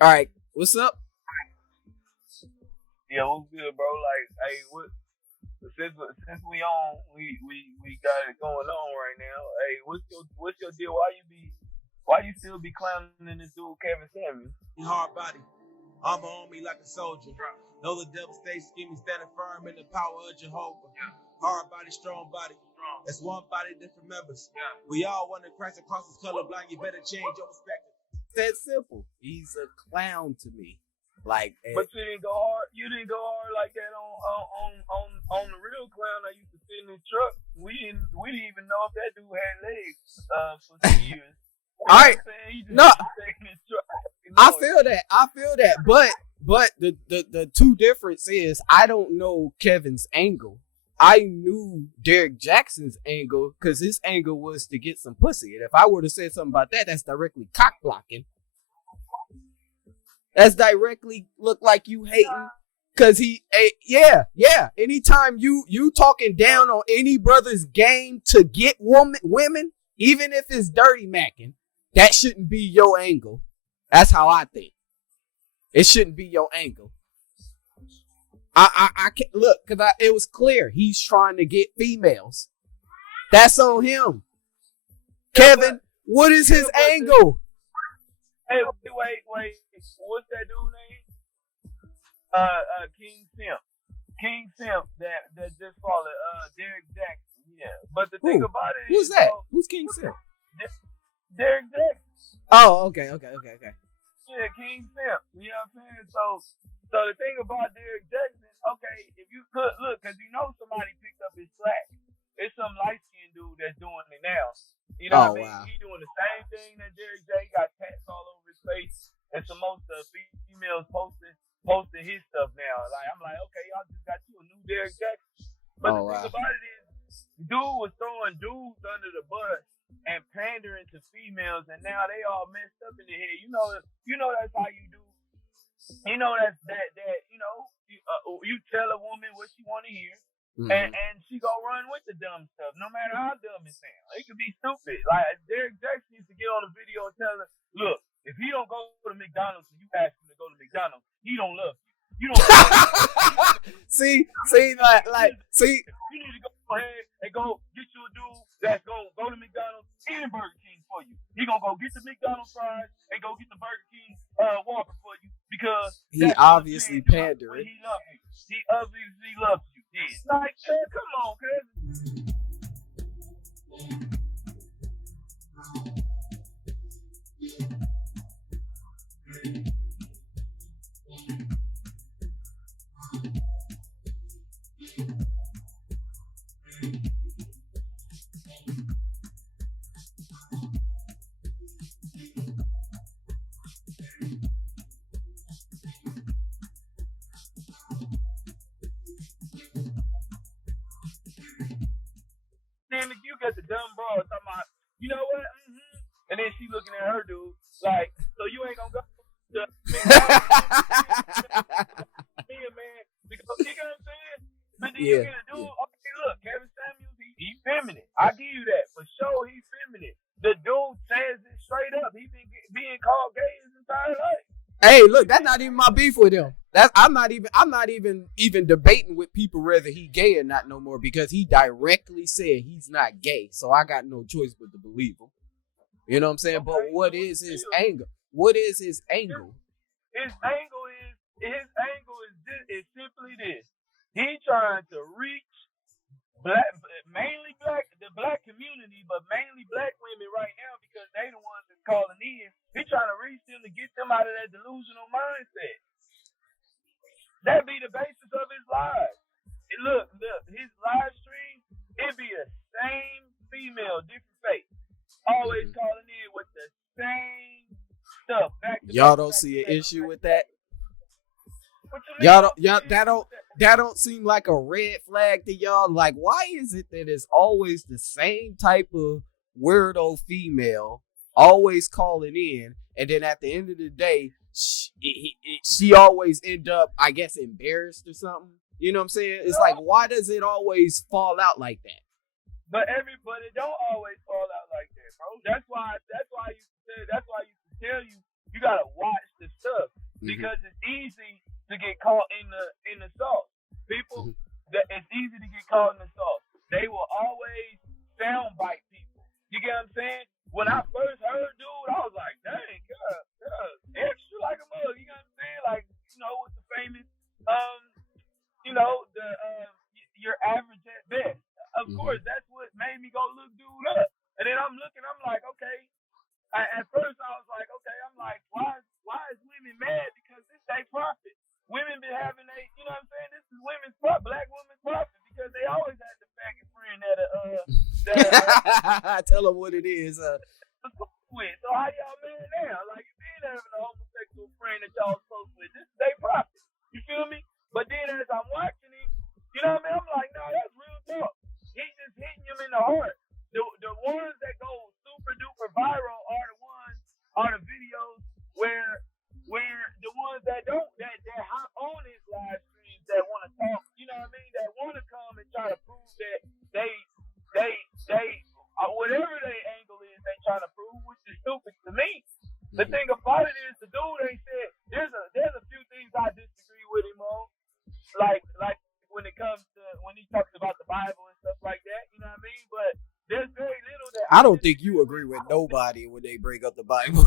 All right, what's up? Yeah, what's good, bro? Like, hey, what? Since we got it going on right now. Hey, what's your deal? Why you still be clowning this dude Kevin Samuels? Hard body. Armor on me like a soldier. Know the devil stays scheming, standing firm in the power of Jehovah. Hard body, strong body. That's one body, different members. We all want to Christ across his color blind. You better change your perspective. That simple. He's a clown to me. Like, but you didn't go hard. You didn't go hard like that on the real clown. I used to sit in the truck. We didn't even know if that dude had legs for 2 years. All right, no, I feel that, but the two difference is I don't know Kevin's angle. I knew Derek Jackson's angle because his angle was to get some pussy, and if I were to say something about that, that's directly cock blocking. That's directly look like you hating because yeah. Anytime you talking down on any brother's game to get women, even if it's dirty macking, that shouldn't be your angle. That's how I think. It shouldn't be your angle. I can't look because it was clear he's trying to get females. That's on him. Kevin, what is his angle? Hey, wait. What's that dude name? King Simp. King Simp that just followed Derek Jackson. Yeah. But the thing about it Who's is, that? Who's King Simp? Derek Jackson. Oh, okay. Yeah, King Simp. You know what I'm saying? So the thing about Derek Jackson, okay, if you could look, because you know somebody picked up his slack. It's some light skinned dude that's doing it now. You know what I mean? Wow. He doing the same thing that Derek J got tats all over his face, and some most females posting his stuff now. Like I'm like, okay, y'all just got you a new Derek Jackson. But the thing about it is, dude was throwing dudes under the bus and pandering to females, and now they all messed up in the head. You know that's how you do. You know that you tell a woman what she want to hear. Mm-hmm. And she gonna run with the dumb stuff, no matter how dumb it sounds. It could be stupid. Like Derek Jackson used to get on the video and tell her, "Look, if he don't go to McDonald's and you ask him to go to McDonald's, he don't love you. You don't love him." see. You need to go ahead and go get you a dude that's gonna go to McDonald's and Burger King for you. He gonna go get the McDonald's fries and go get the Burger King Whopper for you because he obviously pandering. He loves you. He obviously loves you. Yeah. Like, come on, cuz. Then you got the dumb broad talking about, you know what? Mm-hmm. And then she looking at her dude like, so you ain't gonna go to McDonald's, man? Because you know what I'm saying? But then you get a dude. Okay, look, Kevin Samuels, he's feminine. I give you that for sure. He's feminine. The dude says it straight up. He been being called gay his entire life. Hey, look, that's not even my beef with him. I'm not even debating with people whether he gay or not no more because he directly said he's not gay. So I got no choice but to believe him. You know what I'm saying? Okay. But what is his angle? What is his angle? His angle is simply this. He trying to reach the black community, but mainly black women right now because they the ones that's calling in. He trying to reach them to get them out of that delusional mindset. That be the basis of his live. Look, his live stream, it be the same female, different face. Always calling in with the same stuff. Y'all don't see an issue with that? Y'all that don't seem like a red flag to y'all. Like, why is it that it's always the same type of weirdo female always calling in, and then at the end of the day, she always end up, I guess, embarrassed or something? You know what I'm saying? It's like, why does it always fall out like that? But everybody don't always fall out like that, bro. That's why I used to tell you. You gotta watch the stuff because it's easy to get caught in the sauce. People, it's easy to get caught in the sauce. They will always soundbite people. You get what I'm saying? When I first heard dude, I was like, dang, God, extra like a mug. You know what I'm saying? Like, with the famous, you're average at best. Of course, that's what made me go look dude up. And then I'm looking, I'm like, okay. At first, I was like, okay. I'm like, why is women mad? Because this they profit. Women been having you know what I'm saying? This is women's profit, black women's profit, because they always had the faggot friend tell them what it is. With. So how y'all mad now? Like, you been having a homosexual friend that y'all close with. This is they profit. You feel me? But then as I'm watching him, you know what I mean? I'm like, no, that's real talk. He's just hitting him in the heart. The ones that go super duper viral are the videos where the ones that don't that hop on his live streams that want to talk, you know what I mean? That want to come and try to prove that they whatever their angle is, they trying to prove, which is stupid to me. The thing about it is, the dude ain't said there's a few things I disagree with him on, like when it comes to when he talks about the Bible and stuff like that. You know what I mean? But there's very little that I don't think you agree with nobody when they bring up the Bible.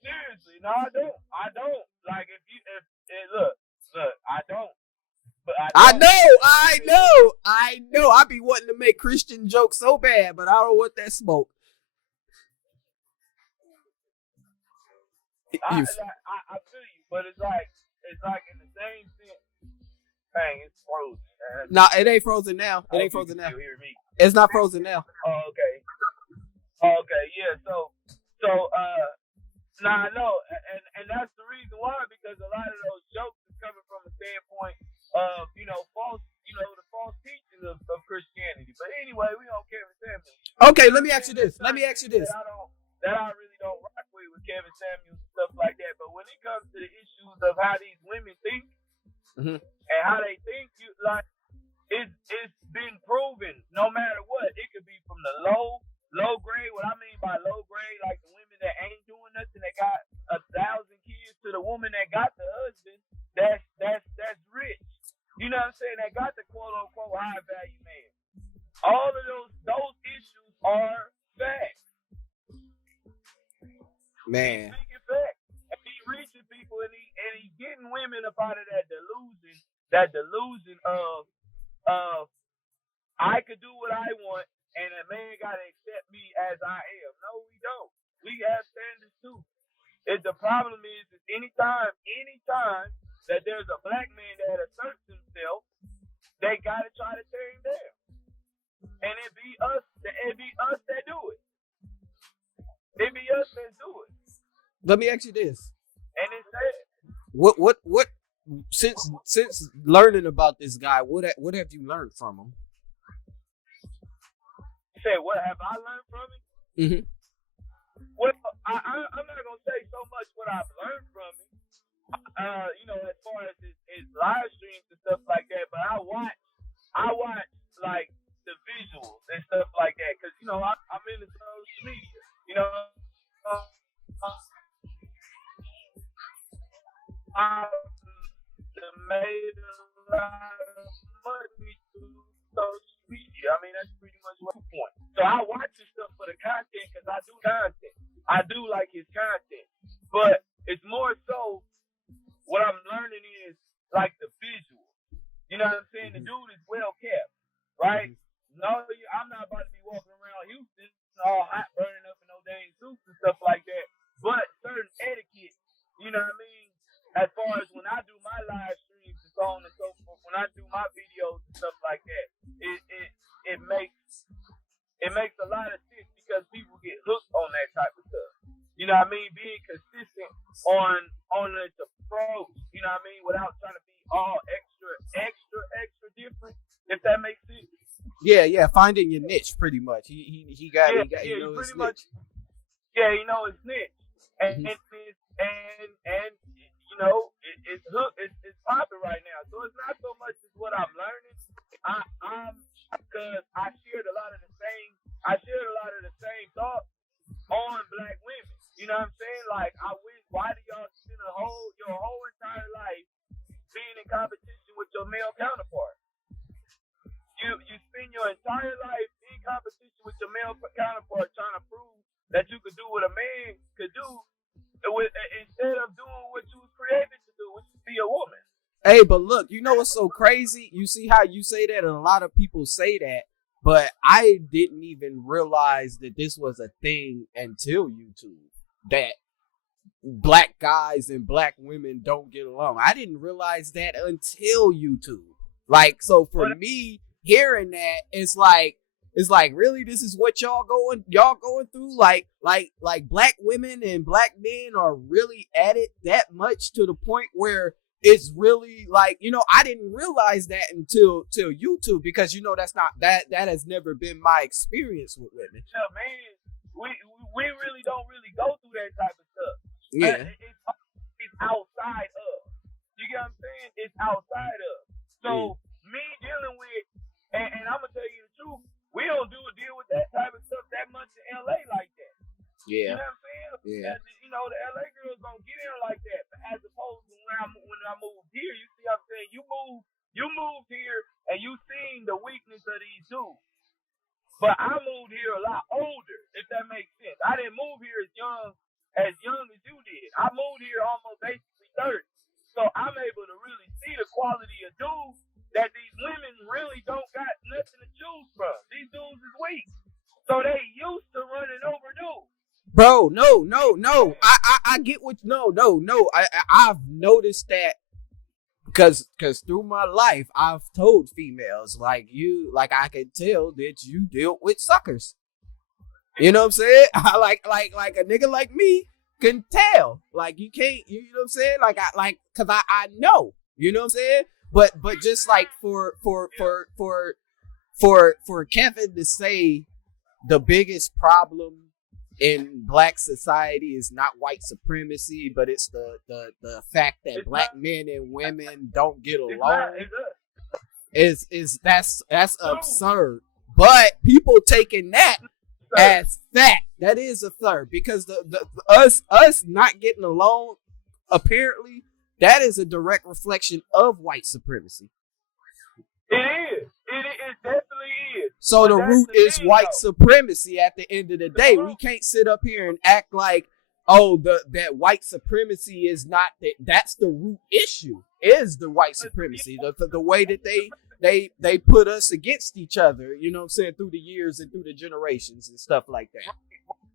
Seriously, no, I don't. Like if look, I don't. But I know. I be wanting to make Christian jokes so bad, but I don't want that smoke. I feel you, but it's like in the same sense. Dang, it's frozen. Nah, it ain't frozen now. It ain't frozen now. Hear me. It's not frozen now. Oh, okay, yeah. So, I know, and that's the reason why, because a lot of those jokes is coming from a standpoint of false, the false teaching of Christianity. But anyway, we don't Kevin Samuels. Okay, let me ask you this. That I really don't rock with Kevin Samuels and stuff like that. But when it comes to the issues of how these women think and how they think, it's been proven. No matter what, it could be from the low grade. What I mean by low grade, like the women that ain't doing nothing, that got 1,000 kids, to the woman that got the husband that's rich. You know what I'm saying? That got the quote unquote high value man. All of those issues are facts. Man. He's speaking facts. And he's reaching people, and he's getting women up out of that delusion of I could do what I want, and a man gotta accept me as I am. No, we don't. We have standards too. The problem is anytime that there's a black man that asserts himself, they gotta try to tear him down. And it be us that do it. It be us that do it. Let me ask you this. And it's sad. What since learning about this guy, what have you learned from him? You say, what have I learned from him? Mm-hmm. Well, I'm not gonna say so much what I've learned from him. As far as his live streams and stuff like that, but I watch like the visuals and stuff like that, because I'm into social media. I made a lot of money through social media. I mean, that's pretty much my point. So I watch his stuff for the content, because I do content. I do like his content, but it's more so what I'm learning is like the visual. You know what I'm saying? The dude is well kept, right? No, I'm not about to be walking around Houston all hot, burning up in no dang suits and stuff like that. But certain etiquette, you know what I mean? As far as when I do my live streams and so on and so forth, when I do my videos and stuff like that, it makes a lot of sense, because people get hooked on that type of stuff. You know what I mean? Being consistent on its approach, you know what I mean? Without trying to be all extra different, if that makes sense. Yeah, finding your niche, pretty much. He got his pretty niche. much. Yeah, his niche, and it's hooked. It's popping right now. So it's not so much as what I'm learning. Because I shared a lot of the same I shared a lot of the same thoughts on black women. You know what I'm saying? Like, I wish, why do y'all spend your whole entire life being in competition with your male counterpart? You spend your entire life in competition with your male counterpart trying to prove that you could do what a man could do instead of doing what you was created to do, which is be a woman. Hey, but look, you know what's so crazy? You see how you say that, and a lot of people say that, but I didn't even realize that this was a thing until YouTube, that black guys and black women don't get along. I didn't realize that until YouTube. Like, so for me, hearing that, it's like, really, this is what y'all going through? Like black women and black men are really at it that much to the point where it's really like, you know, I didn't realize that until YouTube, because, you know, that has never been my experience with women. Yeah, man, we really don't go through that type of stuff. Yeah. It's outside of. You get what I'm saying? It's outside of. So me dealing with, and I'm gonna tell you the truth, we don't deal with that type of stuff that much in LA like that. Yeah. You know what I'm saying? Yeah. You know, the LA girls don't get in like that. But as opposed to when I moved here, you see what I'm saying? You moved here and you seen the weakness of these dudes. But I moved here a lot older, if that makes sense. I didn't move here as young as you did. I moved here almost basically 30. So I'm able to really see the quality of dudes that these women really don't got nothing to choose from. These dudes is weak. So they used to running over dudes. Bro, no. I get what, no. I've noticed that because through my life, I've told females like I can tell that you deal with suckers. You know what I'm saying? I like a nigga like me can tell. Like, you can't, you know what I'm saying? Cause I know, you know what I'm saying? But just like for Kevin to say the biggest problem in black society is not white supremacy, but it's the fact that black men and women don't get along, that's absurd. But people taking that as fact, that is absurd, because the us not getting along, apparently that is a direct reflection of white supremacy. It is. It definitely is. So the root is white supremacy at the end of the day. We can't sit up here and act like, oh, that white supremacy is not that. That's the root issue, is the white supremacy. The way that they put us against each other, you know what I'm saying, through the years and through the generations and stuff like that.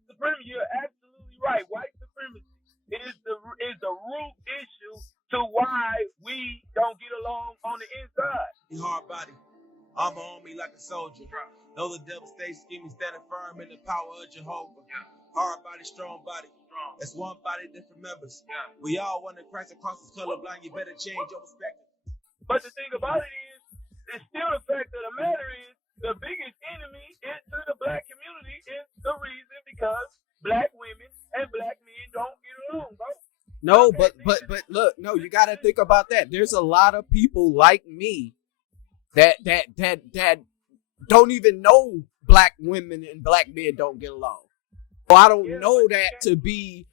Supremacy, you're absolutely right. White supremacy is the root issue to why we don't get along on the inside. Hard body. Armor on me like a soldier. Know the devil stays scheming, standing firm in the power of Jehovah. Hard body, strong body. It's one body, different members. We all want to Christ across this colorblind. You better change your perspective. But the thing about it is, it's still the fact of the matter is, the biggest enemy to the black community is the reason because black women and black men don't get along, bro. No, but look, no, you got to think about that. There's a lot of people like me that don't even know black women and black men don't get along. So I don't know that to be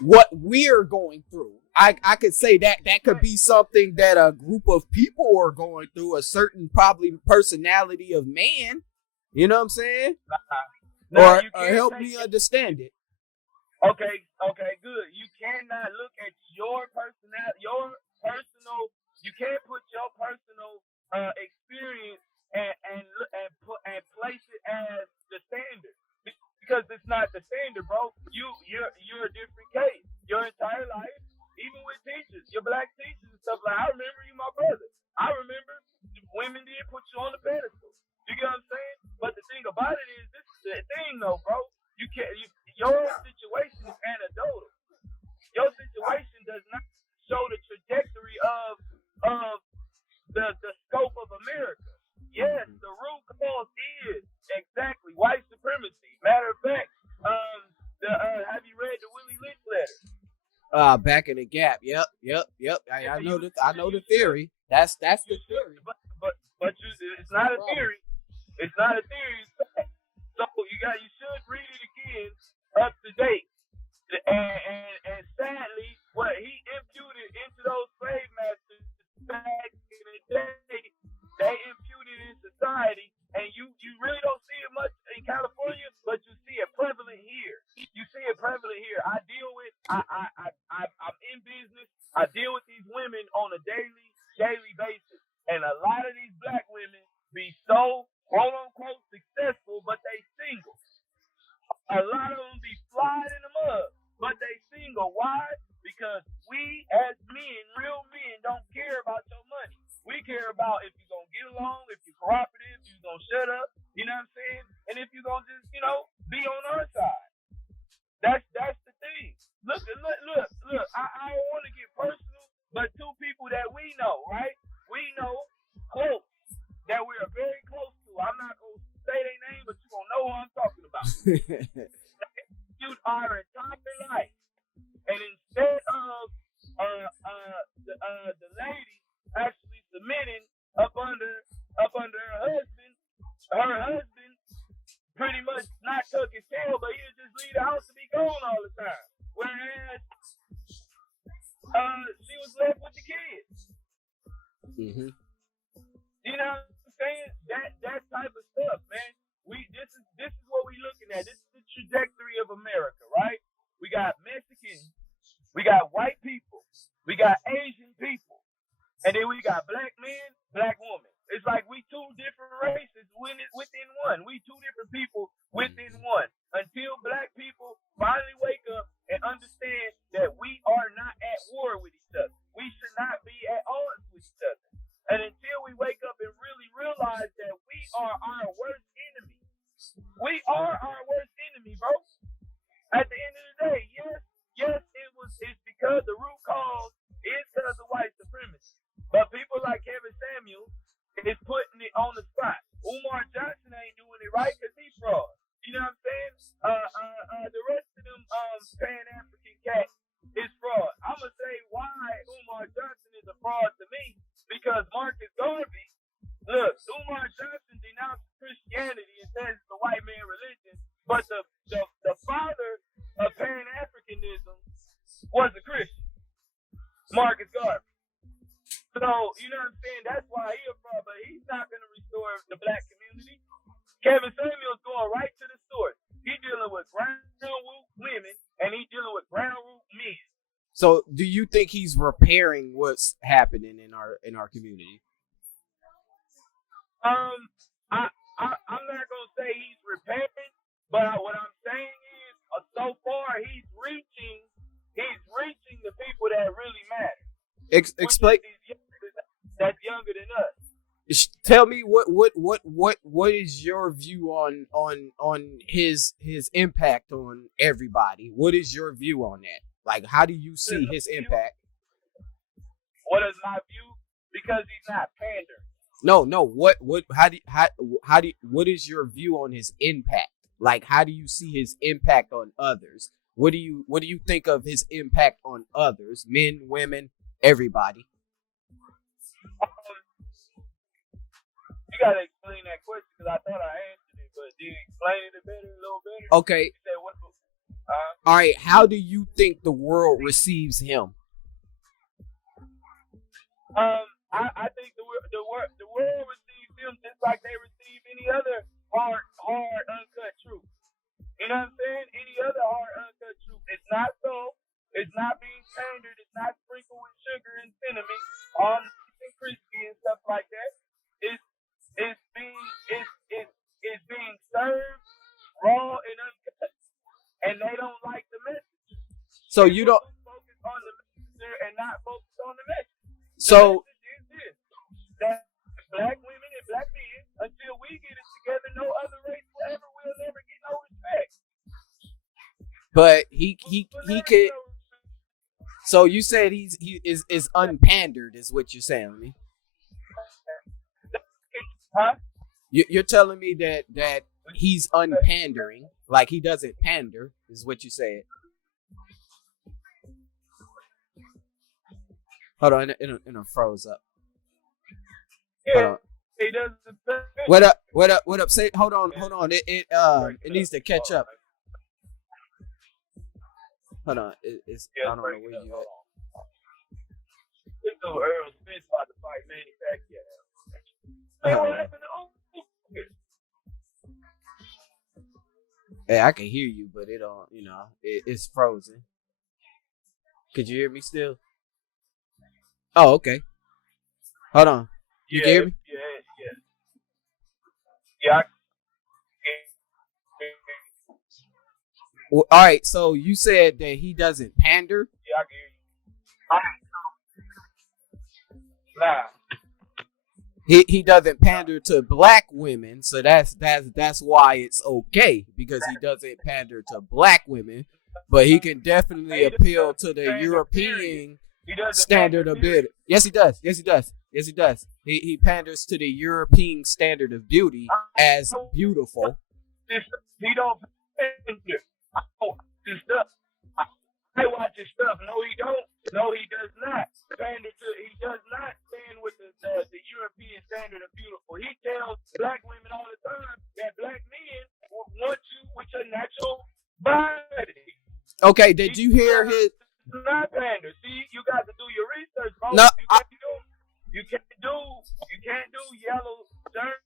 what we're going through. I could say that could be something that a group of people are going through, a certain probably personality of man. You know what I'm saying? Or help me understand it. Okay, good. You cannot look at your personality, you can't put your personal experience and place it as the standard, because it's not the standard, bro. You're a different case. Your entire life, even with teachers, your black teachers and stuff, like, I remember you, my brother. I remember women did put you on the pedestal. You get what I'm saying? But the thing about it is, this is the thing, though, bro. Your situation is anecdotal. Your situation does not show the trajectory of the scope of America. Yes, the root cause is exactly white supremacy. Matter of fact, have you read the Willie Lynch letter? Back in the Gap. Yep. I know the theory. That's the theory. But it's not a theory. It's not a theory. It's fact. So A lot of them be flying in the mud, but they single. Why? Because we as men, real men, don't care about your money. We care about if you're gonna get along, if you're cooperative, if you're gonna shut up. You know what I'm saying? And if you're gonna just, be on our side. That's the thing. Look. I don't want to get personal, but two people that we know, right? We know close that we are very close to. I'm not gonna say their name, but you gonna know who I'm talking about. You are entire life, and instead of the lady actually submitting up under her husband pretty much not took his tail, but he'll just leave the house to be gone all the time. Whereas she was left with the kids. Mm-hmm. You know what I'm saying? That type of stuff, man. This is what we looking at. This is the trajectory of America, right? We got Mexicans, we got white people, we got Asian people, and then we got black men, black women. It's like we two different races within one. We two different people within one. Until black people finally wake up and understand that we are not at war with each other. We should not be at odds with each other. And until we wake up and really realize that we are our worst enemy. We are our worst enemy, bro. At the end of the day, yes, it's because the root cause is because of white supremacy. But people like Kevin Samuels is putting it on the spot. Umar Johnson ain't doing it right because he's fraud. You know what I'm saying? The rest of them Pan-African cats is fraud. I'm going to say why Umar Johnson is a fraud to me, because Marcus Garvey, look, Umar Johnson denounced Christianity and says it's the white man religion, but the father of Pan-Africanism was a Christian, Marcus Garvey. So, you know what I'm saying? That's why he's a fraud, but he's not going to restore the black community. Kevin Samuels going right to the source. He's dealing with brown root women, and he's dealing with brown root men. So, do you think he's repairing what's happening in our community? I'm not gonna say he's repairing, but what I'm saying is, so far he's reaching the people that really matter. Explain. That's younger than us. Tell me what is your view on his impact on everybody? What is your view on that? Like, how do you see his impact? What is my view? Because he's not pandering. No. What is your view on his impact? Like, how do you see his impact on others? What do you think of his impact on others? Men, women, everybody. You gotta explain that question because I thought I answered it, but did you explain it a little better? Okay. All right. How do you think the world receives him? I think the world receives him just like they receive any other hard uncut truth. You know what I'm saying? Any other hard uncut truth. It's not so. It's not being pandered. It's not sprinkled with sugar and cinnamon, all nice and crispy and stuff like that. It's being served raw and uncut, and they don't like the message. So you don't focus on the messenger and not focus on the message. So that black women and black men, until we get it together, no other race will never get no respect. But he could. So you said he is unpandered, is what you're saying to me? Huh? You're telling me that he's unpandering, like he doesn't pander, is what you said. Hold on, it froze up. Yeah, he doesn't. What up? Say, hold on. It needs to catch up. Hold on, it's I don't know where you at. This little Earl Smith about to fight Manny Pacquiao. Hey, what happened to Hey, I can hear you, but it don't. It's frozen. Could you hear me still? Oh, okay. Hold on. You can hear me? Yeah. Well, all right, so you said that he doesn't pander. Yeah, I can hear you. Nah. He doesn't pander to black women, so that's why it's okay, because he doesn't pander to black women, but he can definitely appeal to the European standard of beauty. Yes, he does. Yes, he does. Yes, he does. He panders to the European standard of beauty as beautiful. He don't pander. I watch his stuff. I watch his stuff. No, he don't. No, he does not. He does not stand with the European standard of beautiful. He tells black women all the time that black men want you with your natural body. Okay, did you hear his? Not pander. See, you got to do your research, bro. No, you can't do yellow dirt.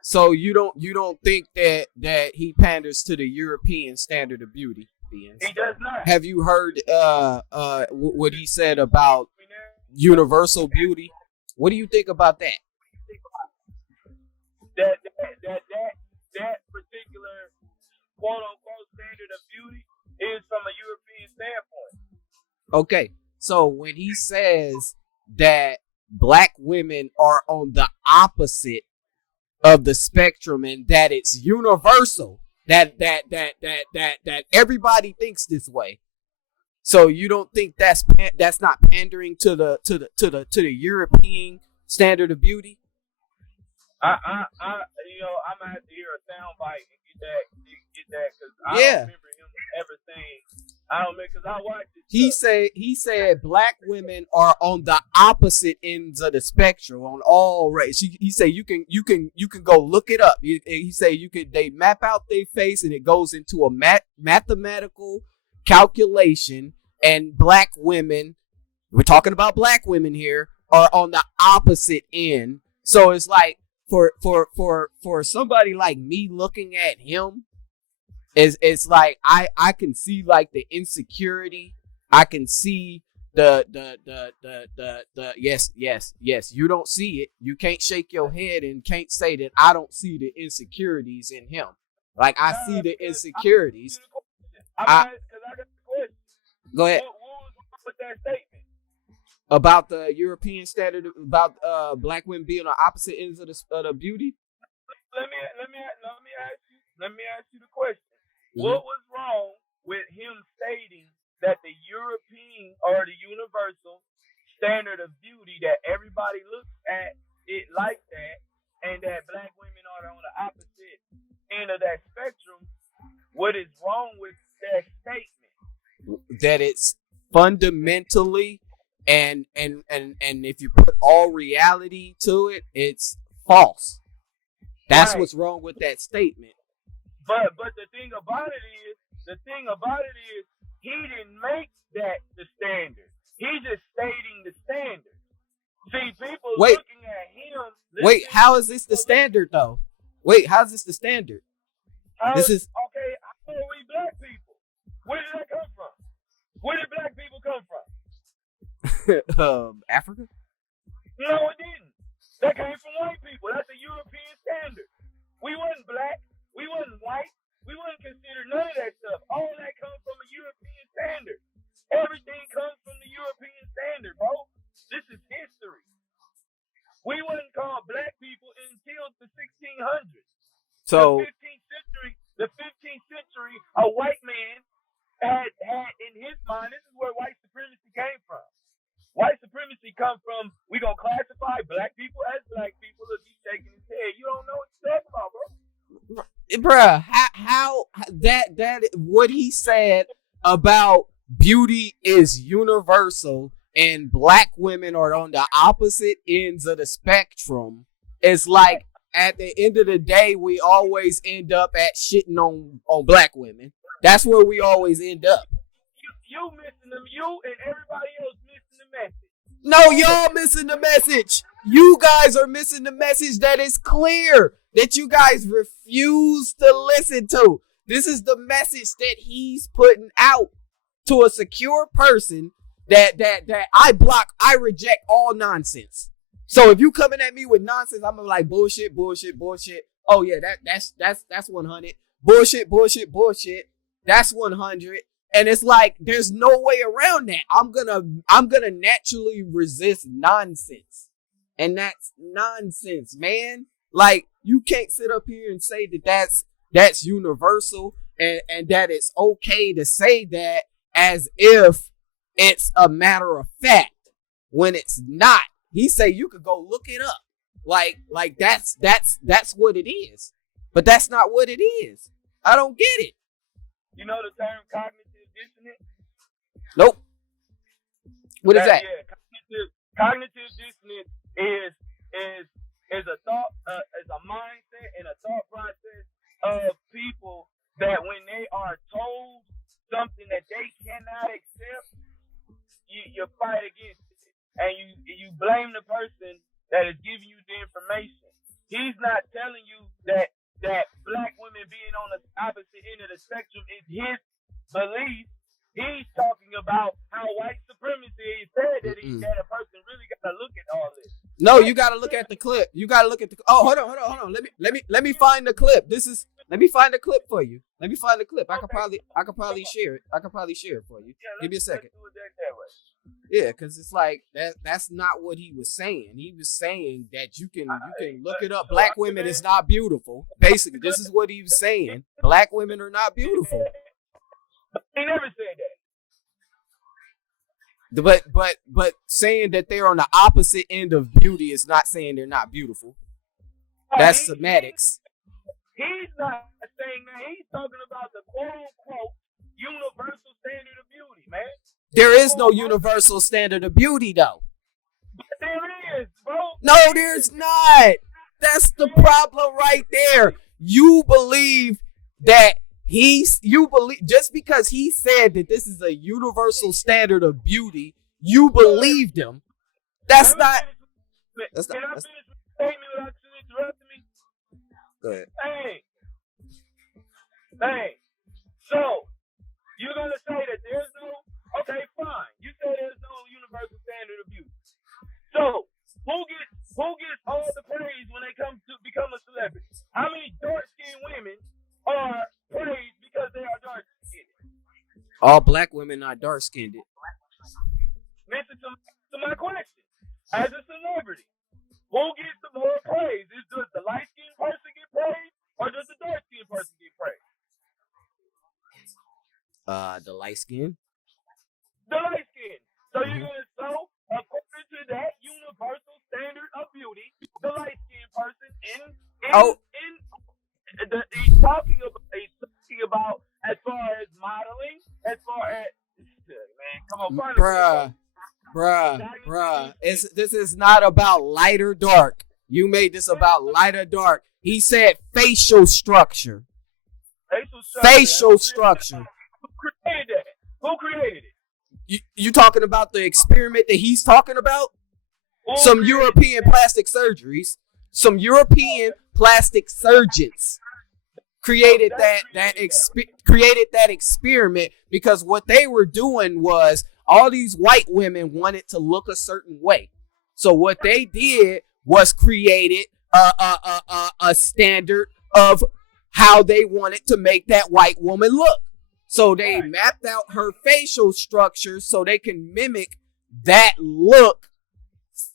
So you don't think that he panders to the European standard of beauty? He does not. Have you heard what he said about universal beauty? What do you think about that? That particular quote unquote standard of beauty is from a European standpoint. Okay, so when he says that black women are on the opposite of the spectrum and that it's universal, that everybody thinks this way. So you don't think that's not pandering to the European standard of beauty? I I'm gonna have to hear a sound bite and get that because I don't remember him ever saying. I don't because I watched it. He said black women are on the opposite ends of the spectrum on all race. He said you can go look it up. He said they map out their face and it goes into a mathematical calculation, and black women, we're talking about black women here, are on the opposite end. So it's like for somebody like me looking at him, it's like I can see like the insecurity. I can see the yes. You don't see it. You can't shake your head and can't say that I don't see the insecurities in him. Like I see the insecurities. I got a question. Go ahead. What was wrong with that statement? About the European standard, about black women being on opposite ends of the beauty. Let me ask you the question. Mm-hmm. What was wrong with him stating that the European or the universal standard of beauty, that everybody looks at it like that, and that black women are on the opposite end of that spectrum? What is wrong with that statement? That it's fundamentally and if you put all reality to it, it's false. That's right. What's wrong with that statement. But the thing about it is he didn't make that the standard. He's just stating the standard. See, people looking at him. Wait, how is this the standard though? Wait, how's this the standard? This is okay. How are we black people? Where did that come from? Where did black people come from? Africa? No, it didn't. That came from white people. That's a European standard. We wasn't black. We wasn't white. We wouldn't consider none of that stuff. All that comes from a European standard. Everything comes from the European standard, bro. This is history. We wasn't called black people until the 1600s. So the 15th century, a white man had in his mind, this is where white supremacy came from. White supremacy comes from, we gonna classify black people as black people. If he's shaking his head, you don't know what you're talking about, bro. Bruh, how that what he said about beauty is universal and black women are on the opposite ends of the spectrum. It's like at the end of the day, we always end up at shitting on black women. That's where we always end up. You missing them. You and everybody else missing the message. No, y'all missing the message. You guys are missing the message that is clear, that you guys refuse to listen to. This is the message that he's putting out to a secure person that I reject all nonsense. So if you coming at me with nonsense, I'm gonna be like bullshit. Oh yeah, that's 100. bullshit. That's 100. And it's like, there's no way around that. I'm gonna naturally resist nonsense. And that's nonsense, man. Like, you can't sit up here and say that that's universal and that it's okay to say that as if it's a matter of fact when it's not. He say you could go look it up. Like that's what it is. But that's not what it is. I don't get it. You know the term cognitive dissonance? Nope. What is that? Yeah, cognitive dissonance is a thought, is a mindset and a thought process of people that when they are told something that they cannot accept, you fight against it, and you blame the person that is giving you the information. He's not telling you that black women being on the opposite end of the spectrum is his belief. He's talking about how white supremacy said that that a person really got to look at all this. No, you got to look at the clip. You got to look at the. Oh, hold on. Let me find the clip. Let me find the clip for you. Let me find the clip. I could probably share it. I could probably share it for you. Yeah, give me a second. Do it that way. Yeah, because it's like that's not what he was saying. He was saying that you can look it up. Black women is not beautiful. Basically, this is what he was saying. Black women are not beautiful. He never said that. But saying that they're on the opposite end of beauty is not saying they're not beautiful. That's semantics. He's not saying that. He's talking about the quote unquote universal standard of beauty, man. There is no universal standard of beauty, though. There is, bro. No, there's not. That's the problem right there. You believe that just because he said that this is a universal standard of beauty, you believed him. That's not. That's not. Can I finish the statement without you interrupting me? Go ahead. Hey. So you're gonna say that there's no. Okay, fine. You say there's no universal standard of beauty. So who gets all the praise when they come to become a celebrity? How many dark-skinned women are praised because they are dark-skinned? All black women are dark-skinned. Listen to my question. As a celebrity, who gets the more praise? Does the light-skinned person get praise, or does the dark-skinned person get praise? The light-skinned. The light-skinned. So according to that universal standard of beauty, the light-skinned person he's talking about as far as modeling, as far as man, come on, bruh. This is not about light or dark. You made this about light or dark. He said facial structure. Facial structure. Who created that? Who created it? You talking about the experiment that he's talking about? Some European plastic surgeries. Some European plastic surgeons created that experiment because what they were doing was all these white women wanted to look a certain way. So what they did was created a standard of how they wanted to make that white woman look. So they mapped out her facial structure so they can mimic that look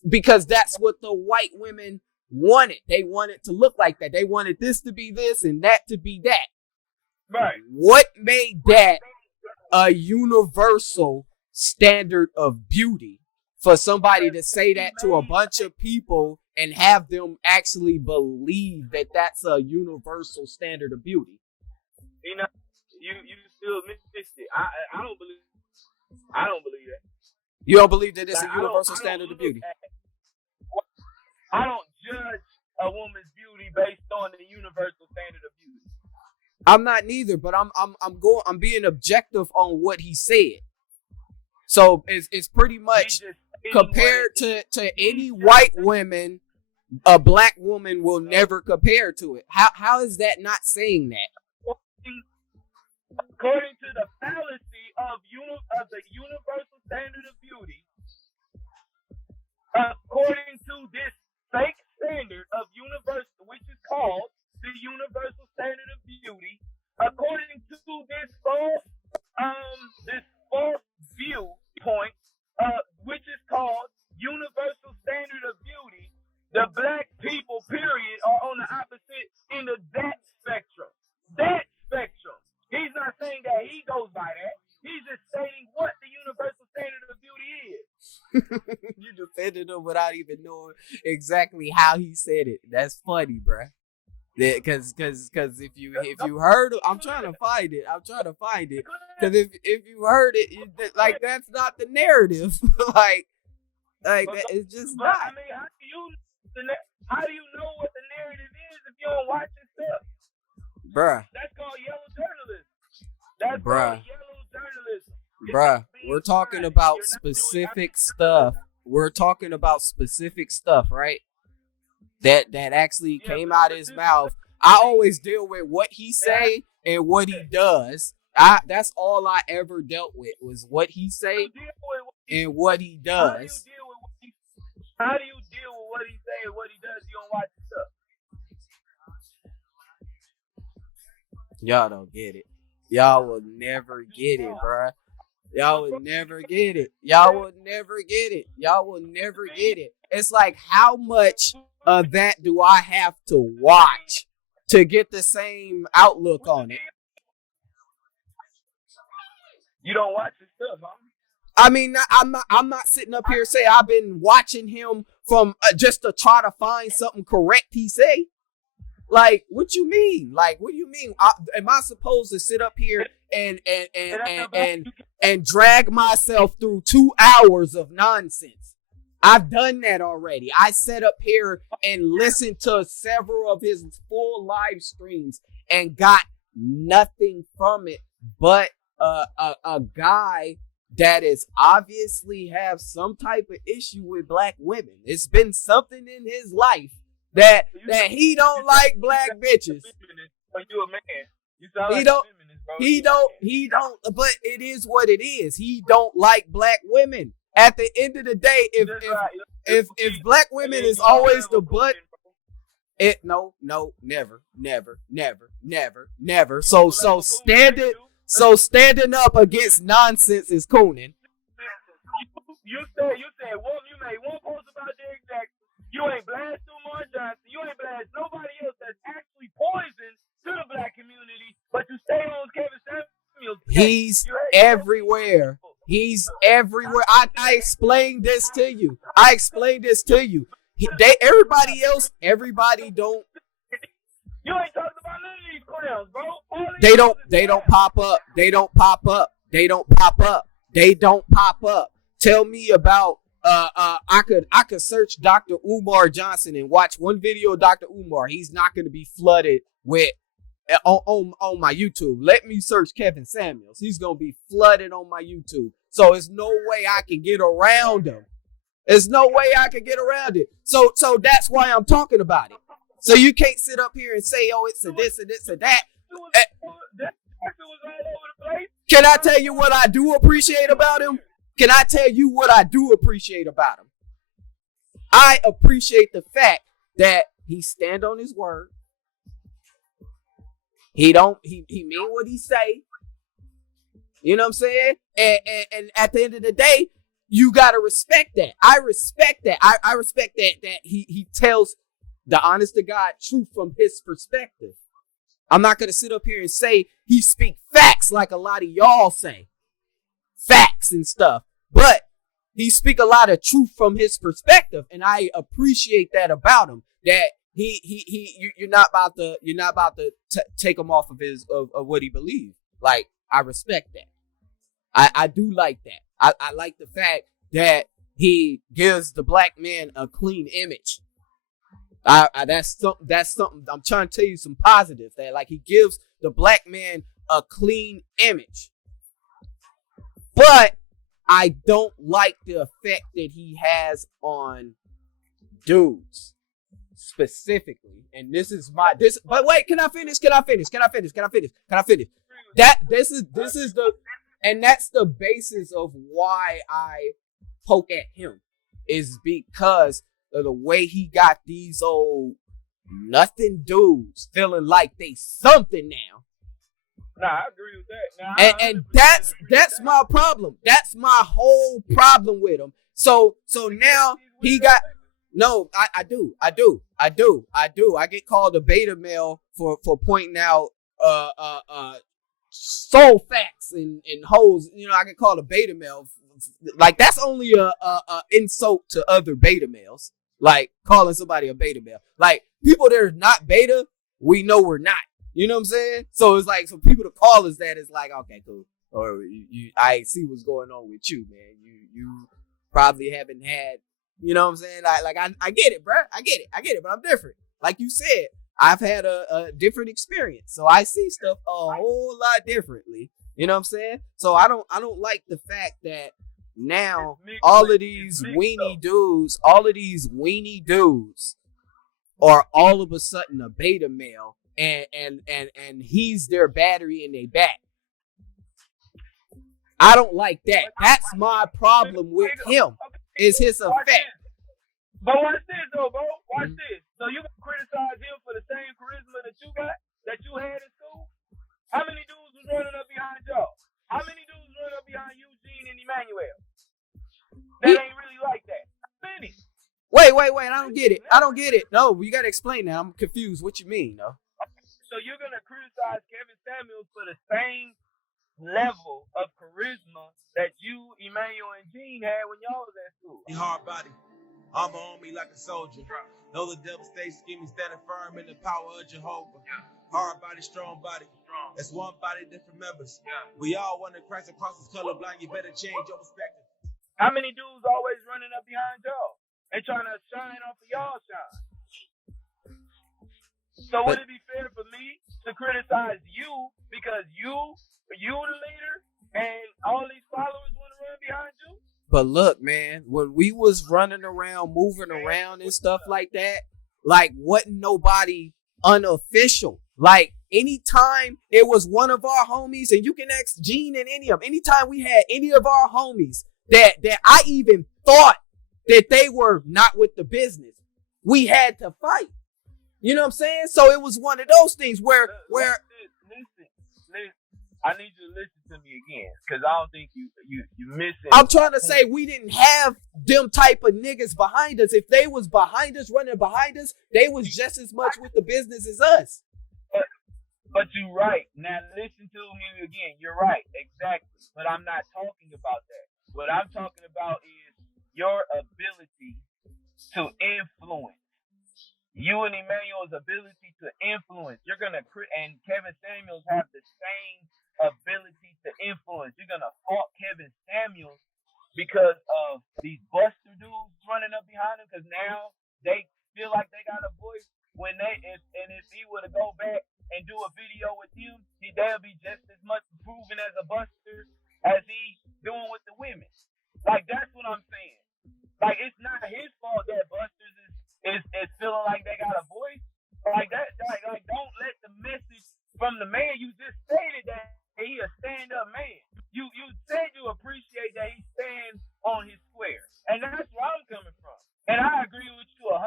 because that's what the white women wanted. They wanted to look like that. They wanted this to be this and that to be that. Right. What made that a universal standard of beauty for somebody to say that to a bunch of people and have them actually believe that that's a universal standard of beauty? You know, you still missed it. I don't believe that. You don't believe that it's a universal standard of beauty? I don't judge a woman's beauty based on the universal standard of beauty. I'm not neither, but I'm being objective on what he said. So it's pretty much compared to any white women, a black woman will never compare to it. How is that not saying that? According to the fallacy of the universal standard of beauty, according to this fake standard of universal, which is called the universal standard of beauty, this false viewpoint, which is called universal standard of beauty. The black people, period, are on the opposite end of that spectrum. That spectrum. He's not saying that he goes by that. He's just stating what the universal standard of beauty is. You defended him without even knowing exactly how he said it. That's funny, bruh. Because if you heard it, I'm trying to find it. Because if you heard it, like that's not the narrative. like it's just but, not. I mean, how do you know what the narrative is if you don't watch it stuff? Bruh. That's called yellow journalism. That's Bruh. called yellow journalism. Bruh, we're talking about specific stuff. We're talking about specific stuff, right? That actually came out of his mouth. I always deal with what he say and what he does. That's all I ever dealt with was what he say and what he does. How do you deal with what he say and what he does? You don't watch the stuff. Y'all don't get it. Y'all will never get it, bruh. Y'all will never get it. Y'all will never get it. Y'all will never get it. It's like, how much of that do I have to watch to get the same outlook on it? You don't watch his stuff, huh? I mean, I'm not sitting up here saying I've been watching him from just to try to find something correct he say. Like, what you mean? Like, what do you mean? Am I supposed to sit up here and drag myself through 2 hours of nonsense? I've done that already. I sat up here and listened to several of his full live streams and got nothing from it but a guy that is obviously have some type of issue with black women. It's been something in his life that he don't like black bitches. You a man. You sound like a feminist, bro. He don't, but it is what it is. He don't like black women. At the end of the day, if black women is always the butt, no, never. So standing up against nonsense is cooning. You said, well, you made one post about Derek Jackson. You ain't blast Umar Johnson. You ain't blast nobody else that's actually poison to the black community. But you stay on Kevin Samuels. He's everywhere. He's everywhere. I explained this to you. Everybody don't. You ain't talking about none of these clowns, bro. They don't pop up. Tell me about I could search Dr. Umar Johnson and watch one video of Dr. Umar. He's not going to be flooded with on my YouTube. Let me search Kevin Samuels. He's going to be flooded on my YouTube. So there's no way I can get around him. There's no way I can get around it. So that's why I'm talking about it. So you can't sit up here and say, oh, it's a this and this and that. Can I tell you what I do appreciate about him? I appreciate the fact that he stand on his word. He mean what he say. You know what I'm saying? And at the end of the day, you gotta respect that. I respect that. I respect that he tells the honest to God truth from his perspective. I'm not gonna sit up here and say he speak facts like a lot of y'all say. Facts and stuff. But he speak a lot of truth from his perspective, and I appreciate that about him. That you're not about to take him off of of what he believes. Like, I respect that. I do like that. I like the fact that he gives the black man a clean image. That's something I'm trying to tell you, some positives, that like he gives the black man a clean image. But I don't like the effect that he has on dudes specifically. And this is but wait, can I finish? That's the basis of why I poke at him, is because of the way he got these old nothing dudes feeling like they something now. Nah, I agree with that. Nah, And that's my problem. That's my whole problem with him. So now he got no. I do. I get called a beta male for pointing out soul facts and hoes. You know, I get called a beta male. Like that's only a insult to other beta males. Like calling somebody a beta male. Like people that are not beta, we know we're not. You know what I'm saying? So it's like, so people to call us that is like, okay, cool. Or I see what's going on with you, man. You probably haven't had, you know what I'm saying? I get it, bro. I get it, but I'm different. Like you said, I've had a different experience. So I see stuff a whole lot differently. You know what I'm saying? So I don't like the fact that now all of these weenie dudes are all of a sudden a beta male. And he's their battery in their back. I don't like that. That's my problem with him. Is his effect. But watch this though, bro. Watch this. So you can criticize him for the same charisma that you got, that you had in school? How many dudes was running up behind y'all? How many dudes was running up behind Eugene and Emmanuel? That ain't really like that. Many. Wait. I don't get it. No, you gotta explain that. I'm confused. What you mean, no? So you're going to criticize Kevin Samuels for the same level of charisma that you, Emmanuel, and Gene had when y'all was at school. Hard body. Armor on me like a soldier. Know the devil stays scheming, standing firm in the power of Jehovah. Hard body, strong body. That's one body, different members. We all want to Christ across this colorblind. You better change your perspective. How many dudes always running up behind y'all and trying to shine off of y'all shine? So would it be fair for me to criticize you because you the leader and all these followers want to run behind you? But look, man, when we was running around, moving around and stuff like that, like wasn't nobody unofficial. Like anytime it was one of our homies, and you can ask Gene and any of them, anytime we had any of our homies that I even thought that they were not with the business, we had to fight. You know what I'm saying? So it was one of those things where listen. I need you to listen to me again, because I don't think you missing. I'm trying to say we didn't have them type of niggas behind us. If they was behind us, running behind us, they was just as much with the business as us. But you're right. Now listen to me again. You're right, exactly. But I'm not talking about that. What I'm talking about is your ability to influence. You and Emmanuel's ability to influence. You're going to, and Kevin Samuels have the same ability to influence. You're going to fault Kevin Samuels because of these buster dudes running up behind him, because now they feel like they got a voice when if he were to go back and do a video with him, they'll be just as much proven as a buster as he doing with the women. Like, that's what I'm saying. Like, it's not his fault that busters is feeling like they got a voice. Like that, like don't let the message from the man, you just stated that he a stand-up man. You said you appreciate that he stands on his square. And that's where I'm coming from. And I agree with you 100%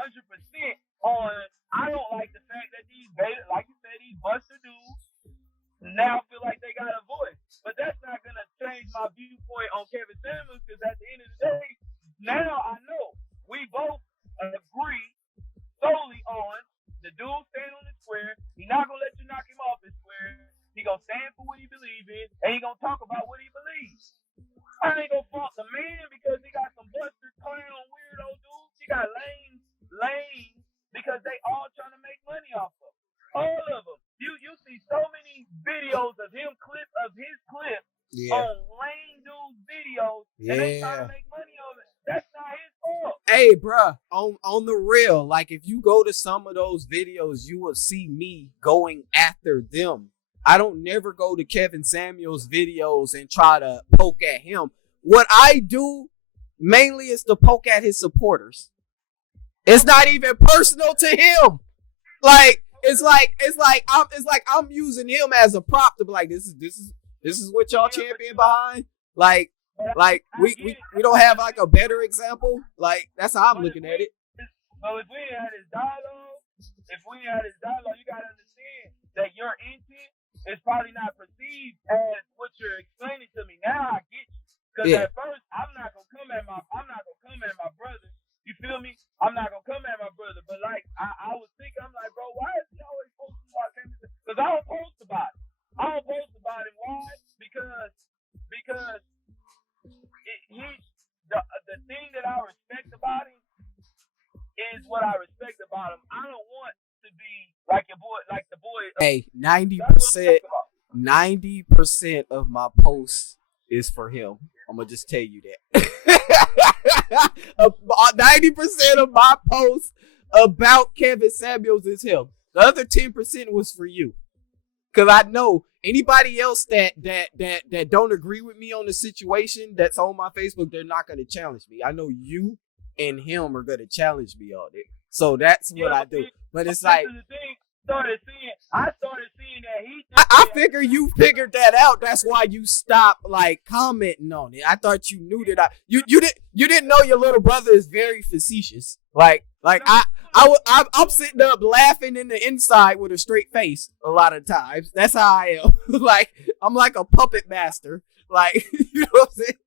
on, I don't like the fact that these beta, like you said, these buster dudes now feel like they got a voice. But that's not gonna change my viewpoint on Kevin Samuels, because at the end of the day, now I know we both agree solely on the dude stand on the square. He not gonna let you knock him off his square. He gonna stand for what he believes in, and he gonna talk about what he believes. I ain't gonna fault the man because he got some buster clown weirdo dudes. He got lame because they all trying to make money off of him. All of them. You see so many videos of his clips on lame dudes videos, and they trying to make money on it. That's not his fault. Hey, bruh, on the real, like if you go to some of those videos, you will see me going after them. I don't never go to Kevin Samuels videos and try to poke at him. What I do mainly is to poke at his supporters. It's not even personal to him. Like it's like I'm using him as a prop to be like, this is what y'all champion behind. Like we don't have like a better example. Like that's how I'm looking at it. So if we had his dialogue, you gotta understand that your intent it's probably not perceived as what you're explaining to me. Now I get you. Because at first, I'm not gonna come at my brother. You feel me? I'm not gonna come at my brother. But like I was thinking, I'm like, bro, why is he always posting about Kevin? Because I don't post about it. I don't post about it. Why? Because the thing that I respect about him is what I respect about him. I don't want to be like your boy, like the boy. Hey, 90% of my posts is for him. I'm gonna just tell you that. 90% of my posts about Kevin Samuels is him. The other 10% was for you. Cause I know anybody else that don't agree with me on the situation that's on my Facebook, they're not gonna challenge me. I know you and him are gonna challenge me on it. So that's what I do. But it's like I started seeing that he. I figure you figured that out. That's why you stopped like commenting on it. I thought you knew that you didn't know your little brother is very facetious. I'm sitting up laughing in the inside with a straight face a lot of times. That's how I am. Like I'm like a puppet master. Like you know what I'm saying?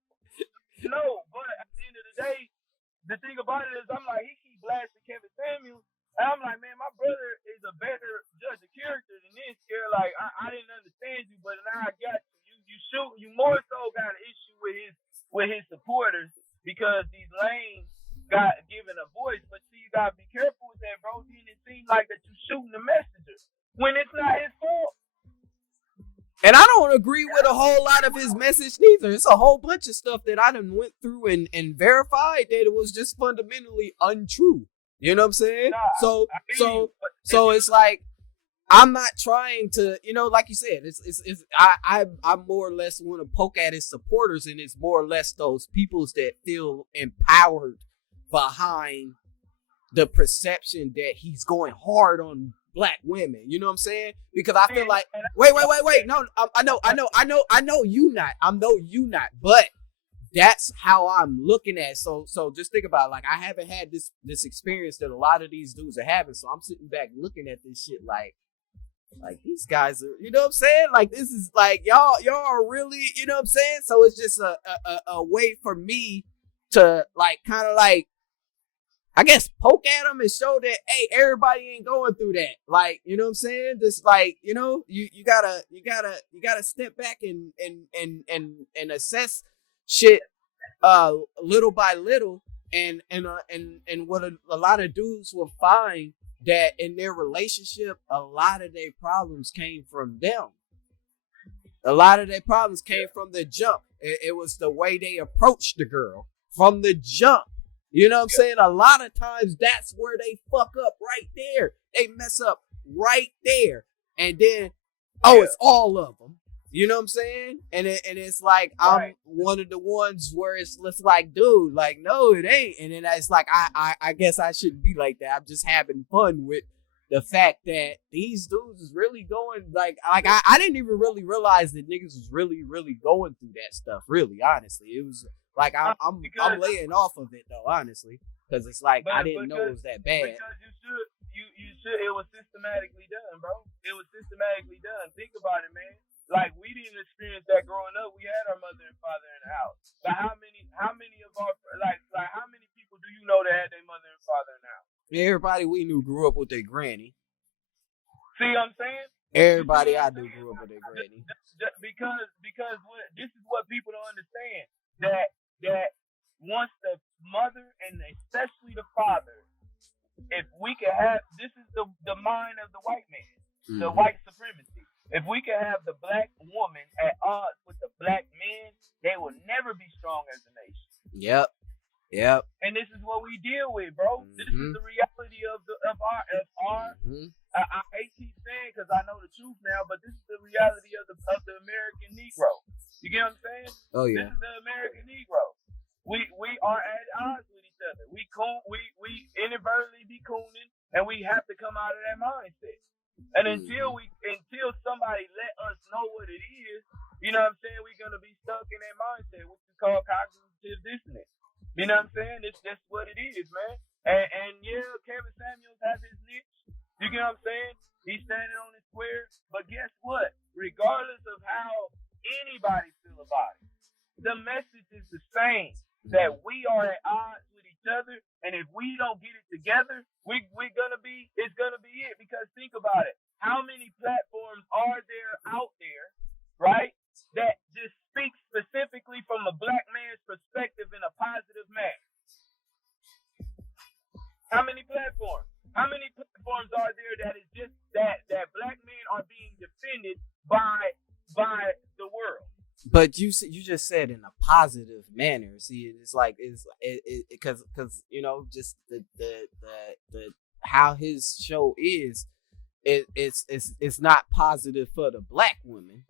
No, but at the end of the day, the thing about it is I'm like he keep blasting Kevin Samuels. And I'm like, man, my brother is a better judge of character than this girl. Like, I didn't understand you, but now I got you. You more so got an issue with his supporters because these lanes got given a voice. But see, you gotta be careful with that, bro. Then it seems like that you shooting the messenger when it's not his fault. And I don't agree with a whole lot of his message neither. It's a whole bunch of stuff that I done went through and verified that it was just fundamentally untrue. You know what I'm saying? No, So it's like I'm not trying to, you know, like you said, I more or less want to poke at his supporters, and it's more or less those peoples that feel empowered behind the perception that he's going hard on black women. You know what I'm saying? Because I feel like wait. No, I know you not. I know you not, but that's how I'm looking at it. So just think about it. Like I haven't had this experience that a lot of these dudes are having. So I'm sitting back looking at this shit like these guys are, you know what I'm saying? Like this is like y'all are really, you know what I'm saying? So it's just a way for me to like kind of like I guess poke at them and show that hey, everybody ain't going through that. Like, you know what I'm saying? Just like, you know, you gotta step back and assess shit little by little, and what a lot of dudes will find that in their relationship a lot of their problems came from them. A lot of their problems came from the jump. It was the way they approached the girl from the jump. You know what I'm saying? A lot of times that's where they fuck up right there. They mess up right there, and then it's all of them. You know what I'm saying? And it's like I'm one of the ones where it's like, dude, like no, it ain't. And then it's like I guess I shouldn't be like that. I'm just having fun with the fact that these dudes is really going like I didn't even really realize that niggas was really going through that stuff. Really, honestly, it was like I'm laying off of it though, honestly, because it's like I didn't know it was that bad. Because you should. It was systematically done, bro. It was systematically done. Think about it, man. Like we didn't experience that growing up. We had our mother and father in the house. But how many of our like how many people do you know that had their mother and father in the house? Everybody we knew grew up with their granny. See what I'm saying? Everybody I knew grew up with their granny. Because this is what people don't understand. That once the mother and especially the father, if we can have, this is the mind of the white man, the white supremacy. If we can have the black woman at odds with the black men, they will never be strong as a nation. Yep. And this is what we deal with, bro. Mm-hmm. This is the reality of our. Mm-hmm. I hate keep saying because I know the truth now, but this is the reality of the American Negro. You get what I'm saying? Oh yeah. This is the American Negro. We are at odds with each other. We inadvertently be cooning, and we have to come out of that mindset. And until somebody let us know what it is, you know what I'm saying, we're gonna be stuck in that mindset, which is called cognitive dissonance. You know what I'm saying? It's just what it is, man. And yeah, Kevin Samuels has his niche. You get what I'm saying? He's standing on his square. But guess what? regardless of how anybody feel about it, the message is the same, that we are at odds with each other, and if we don't get it together, it's gonna be it. Because think about it, how many platforms are there out there, right, that just speak specifically from a black man's perspective in a positive manner? How many platforms? How many platforms are there that is just that black men are being defended by the world? But you just said in a positive manner. See, it's like because just the how his show is, it's not positive for the black women.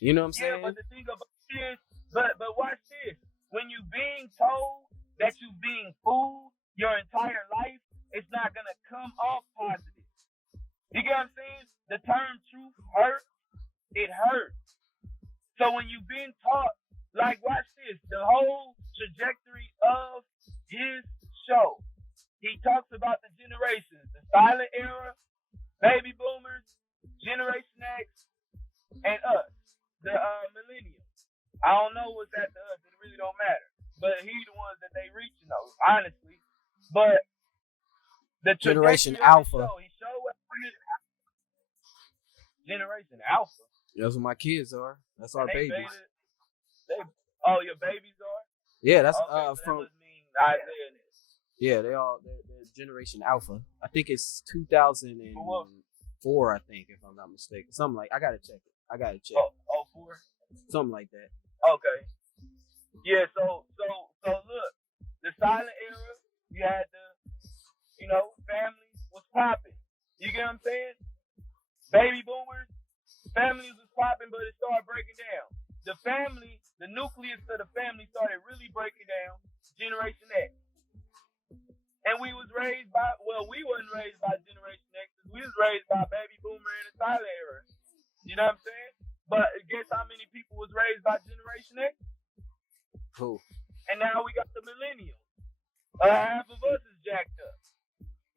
You know what I'm saying? Yeah, but the thing about it is, but watch this. When you being told that you being fooled your entire life, it's not gonna come off positive. You get what I'm saying? The term truth hurts. It hurts. So when you've been taught, like, watch this, the whole trajectory of his show, he talks about the generations, the silent era, baby boomers, Generation X, and us, the millennials. I don't know what's at the us. It really don't matter. But he's the ones that they reaching those, honestly. But the Generation Alpha. He showed what Generation Alpha. That's what my kids are. That's our babies. Your babies are? Yeah, that's okay, so from. That must mean Isaiah. Yeah, they're Generation Alpha. I think it's 2004. I think, if I'm not mistaken, something like. I gotta check it. Oh, 04? Something like that. Okay. Yeah. So look, the silent era. You had families was popping. You get what I'm saying? Baby boomers. Families was popping, but it started breaking down. The nucleus of the family started really breaking down. Generation X. And we wasn't raised by Generation X. We was raised by baby boomer and the silent era. You know what I'm saying? But guess how many people was raised by Generation X? Who? And now we got the millennials. Half of us is jacked up.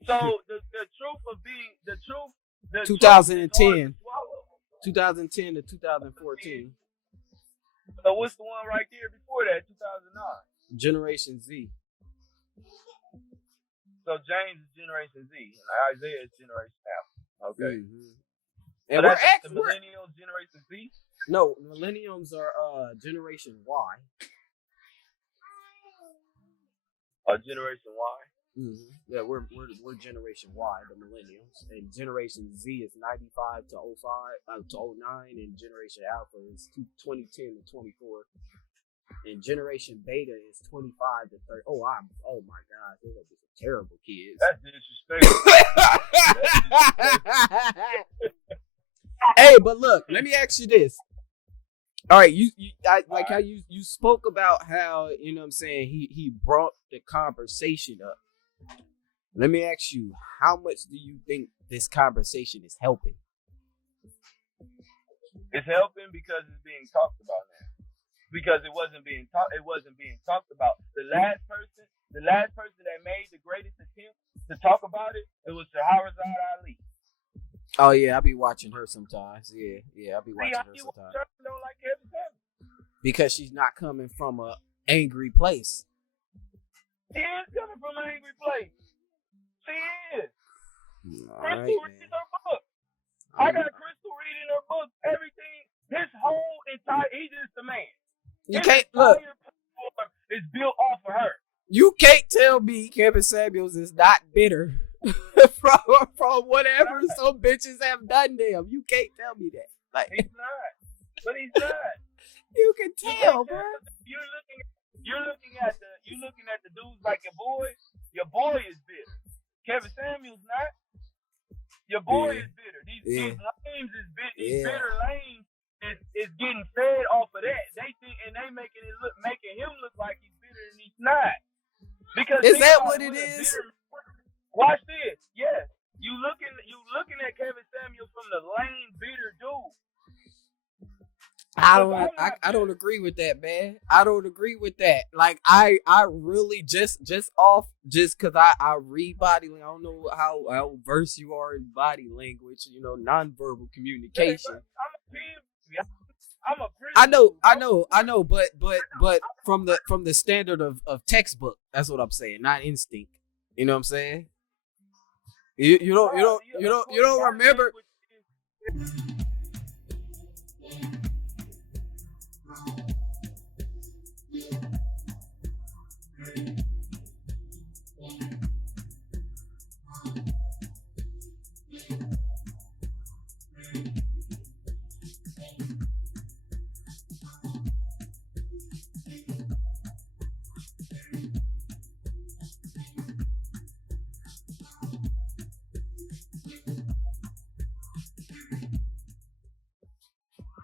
So the truth of being the truth. 2010 to 2014. So what's the one right there before that? 2009. Generation Z. So James is Generation Z, and Isaiah is Generation Alpha. Okay. Mm-hmm. And so the millennials, Generation Z. No, millennials are Generation Y. Generation Y. Mm-hmm. Yeah, we're Generation Y, the millennials, and Generation Z is 95 to 05 to 09, and Generation Alpha is 2010 to 24, and Generation Beta is 25 to 30. Oh my God, they're gonna be some terrible kids. That's disrespectful. Hey, but look, let me ask you this. All right, I like how you spoke about how, you know what I'm saying, he brought the conversation up. Let me ask you, how much do you think this conversation is helping? It's helping because it's being talked about now. Because it wasn't being talked about. The last person that made the greatest attempt to talk about it was Shahrazad Ali. Oh yeah, I be watching her sometimes. Yeah, I be watching her sometimes. Don't like Kevin Samuels. Because she's not coming from a angry place. She is coming from an angry place. She is. Crystal reads her book. I got Crystal reading her book. Everything. His whole entire. He's just a man. You can't look. Is built off of her. You can't tell me Kevin Samuels is not bitter from whatever some bitches have done to him. You can't tell me that. Like, he's not. But he's not. You can tell, bro. You're looking at the dudes like your boy. Your boy is bitter. Kevin Samuels not. Your boy is bitter. These lames is bitter. These bitter lames is getting fed off of that. They think, and they making him look like he's bitter and he's not. Because is that what it is? Watch this. Yes. You looking at Kevin Samuels from the lame bitter dude. I don't agree with that, man. I don't agree with that. Like I really just because I read body language. I don't know how versed you are in body language, nonverbal communication. I'm a I'm a principal. I know, but from the standard of textbook, that's what I'm saying, not instinct. You know what I'm saying? You don't remember.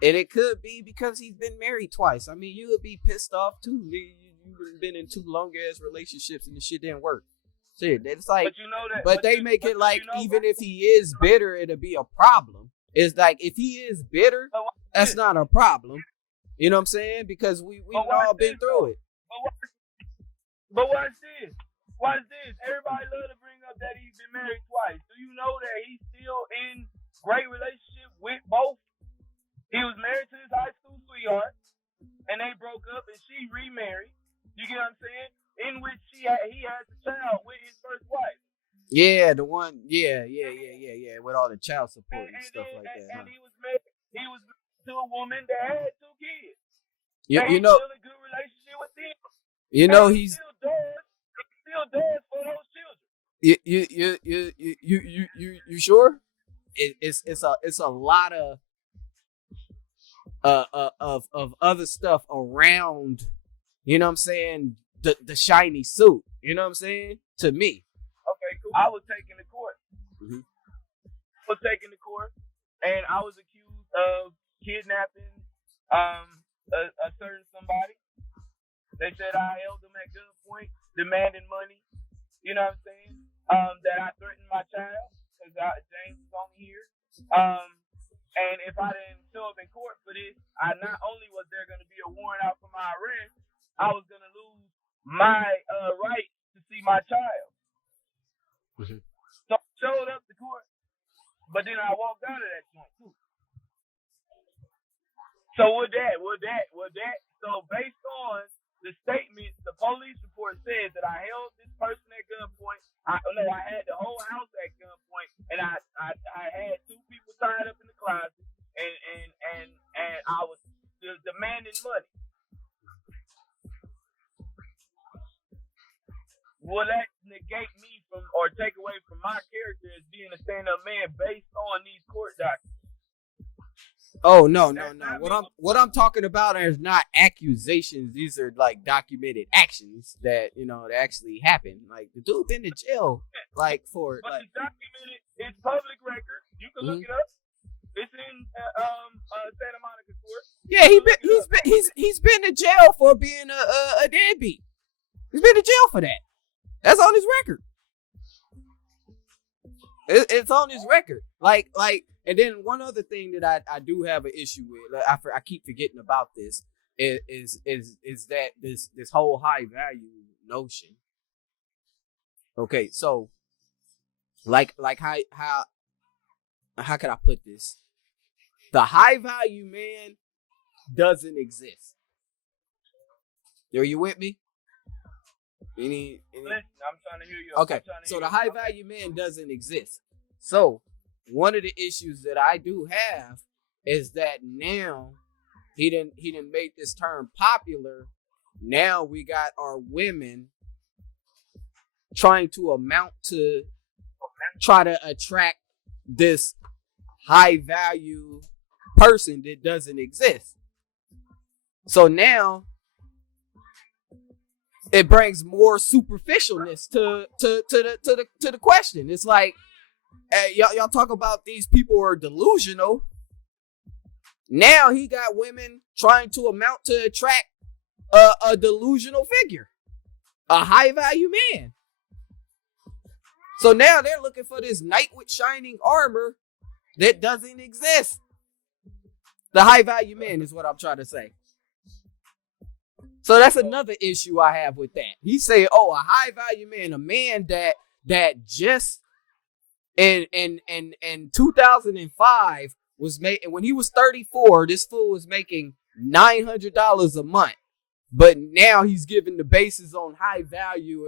And it could be because he's been married twice. I mean, you would be pissed off too. You've been in 2 long ass relationships and the shit didn't work. Shit, it's like, but they make it like even if he is bitter, it'll be a problem. It's like if he is bitter, that's not a problem. You know what I'm saying? Because we've all been through it. But watch this. Watch this. Everybody love to bring up that he's been married twice. Do you know that he's still in great relationship with both? He was married to his high school sweetheart, and they broke up, and she remarried. You get what I'm saying? In which he has a child with his first wife. Yeah, the one. Yeah. With all the child support and stuff like that. And he was married to a woman that had 2 kids. You know, still in a good relationship with them. You know, he still does for those children. You sure? It's a lot of other stuff around, you know what I'm saying, the shiny suit, you know what I'm saying, to me. Okay, cool. I was taken to court. Mm-hmm. And I was accused of kidnapping a certain somebody. They said I held them at gunpoint, demanding money, you know what I'm saying, that I threatened my child, because James was on here. And if I didn't show up in court for this, not only was there going to be a warrant out for my arrest, I was going to lose my right to see my child. Mm-hmm. So I showed up to court, but then I walked out of that joint too. So so based on the statement, the police report says that I held this person at gunpoint. I had the whole house at gunpoint, and I had 2 people tied up in the closet, and I was demanding money. Will that negate me from, or take away from my character as being a stand-up man based on these court documents? Oh no. What I'm talking about is not accusations. These are like documented actions that, you know, that actually happened. Like the dude been to jail, like for. But like, it's documented. It's public record. You can look it up. It's in Santa Monica court. Yeah, he's been to jail for being a deadbeat. He's been to jail for that. That's on his record. It's on his record. Like. And then one other thing that I do have an issue with, I keep forgetting about this, is that this whole high value notion. Okay, so like how can I put this? The high value man doesn't exist. Are you with me? Any? Listen, I'm trying to hear you. Okay, so the high value man doesn't exist. So one of the issues that I do have is that now he didn't make this term popular. Now we got our women trying to try to attract this high value person that doesn't exist. So now it brings more superficialness to the question. It's like, y'all talk about these people are delusional. Now he got women trying to attract a delusional figure, a high value man. So now they're looking for this knight with shining armor that doesn't exist. The high value man is what I'm trying to say. So that's another issue I have with that. He say, oh, a high value man, a man that just in 2005 was making, when he was 34, this fool was making $900 a month. But now he's giving the basis on high value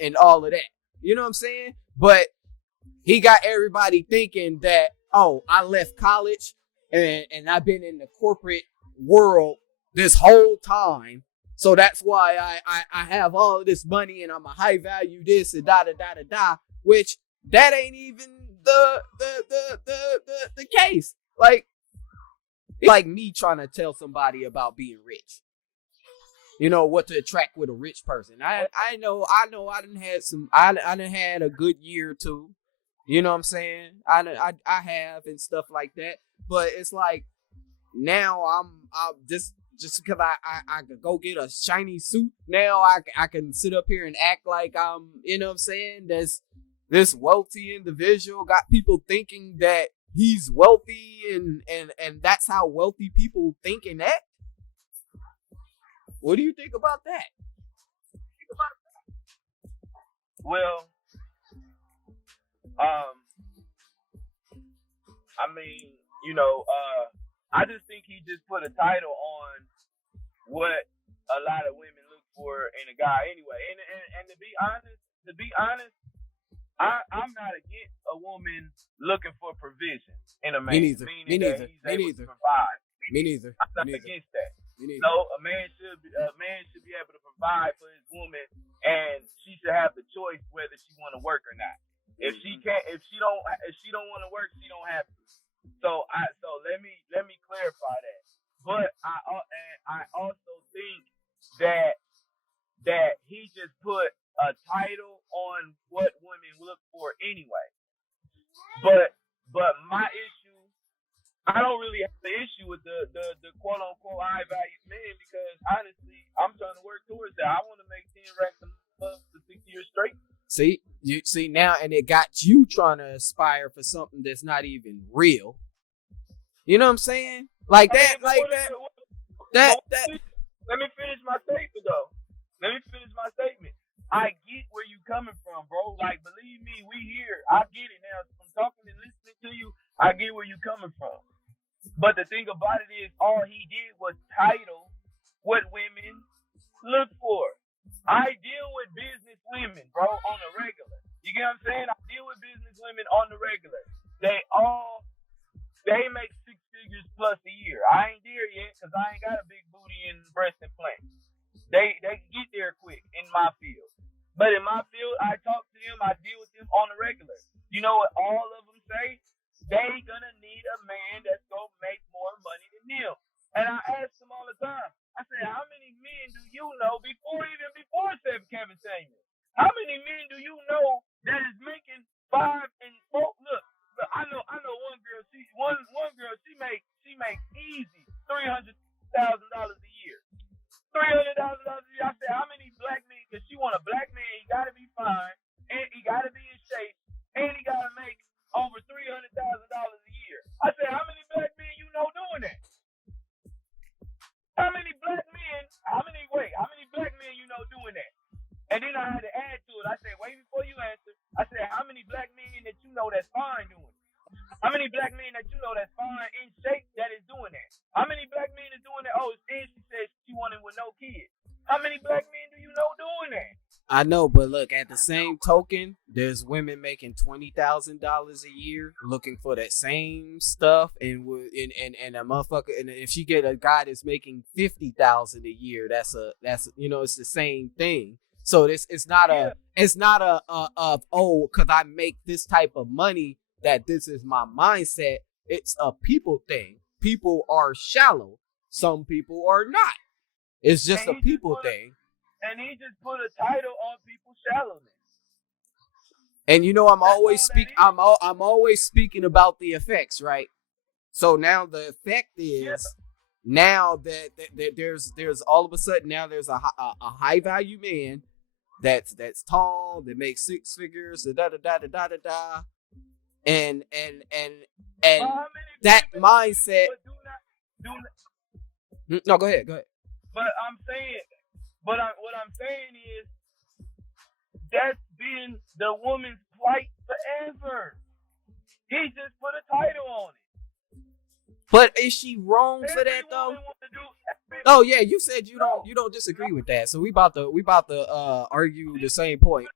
and all of that. You know what I'm saying? But he got everybody thinking that, oh, I left college and I've been in the corporate world this whole time. So that's why I have all of this money and I'm a high value this and da da da da da. Which that ain't even the case. Like, it's like me trying to tell somebody about being rich. You know what to attract with a rich person. I know I done had a good year or two. You know what I'm saying? I have and stuff like that. But it's like now I'm just because I could go get a shiny suit. Now I can sit up here and act like I'm, you know what I'm saying? This wealthy individual got people thinking that he's wealthy and that's how wealthy people think and act. What do you think about that? Well, I mean, you know, I just think he just put a title on what a lot of women look for in a guy anyway. And to be honest, I'm not against a woman looking for provision in a man. Me neither. Me neither. Provide. Me neither. I'm not against that. No, a man should be able to provide for his woman, and she should have the choice whether she want to work or not. If she don't want to work, she don't have to. So let me clarify that. But I also think that he just put a title on what women look for anyway. But my issue, I don't really have the issue with the quote unquote high value man, because honestly, I'm trying to work towards that. I want to make 10 racks a month for 6 years straight. See, you see now, and it got you trying to aspire for something that's not even real. You know what I'm saying? Like that, like that. Let me finish my statement though. I get where you coming from, bro. Like, believe me, we here. I get it now. From talking and listening to you, I get where you coming from. But the thing about it is, all he did was title what women look for. I deal with business women, bro, on the regular. You get what I'm saying? I deal with business women on the regular. They make 6 figures plus a year. I ain't there yet because I ain't got a big booty and breast implant. They can get there quick in my field. But in my field, I talk to them, I deal with them on the regular. You know what all of them say? They gonna need a man that's gonna make more money than them. And I ask them all the time. I say, how many men do you know before Kevin Samuels? How many men do you know that is making 5 and 4? Look, I know one girl. She make easy $300,000 a year. $300,000 a year. I said, how many black men? Because she want a black man. He gotta be fine, and he gotta be in shape, and he gotta make over $300,000 a year. I said, how many black men you know doing that? How many black men you know doing that? And then I had to add to it. I said, wait before you answer. I said, how many black men that you know that's fine doing it? How many black men that you know that's fine in shape that is doing that? How many black men is doing that? Oh, and she said she wanted with no kids. How many black men do you know doing that? I know, but look, at the same token, there's women making $20,000 a year looking for that same stuff, and a motherfucker, and if she get a guy that's making $50,000 a year, that's you know, it's the same thing. So it's not a oh, because I make this type of money that this is my mindset. It's a people thing. People are shallow. Some people are not. It's just a people thing. And he just put a title on people's shallowness. And you know, I'm always speaking about the effects, right? So now the effect is now that there's all of a sudden now there's a high value man that's tall, that makes 6 figures, da da da da da da da, and that mindset. No, go ahead. But what I'm saying is that's been the woman's plight forever. He just put a title on it. But is she wrong for that though? Oh yeah, you said you don't disagree with that. So we about to argue the same point.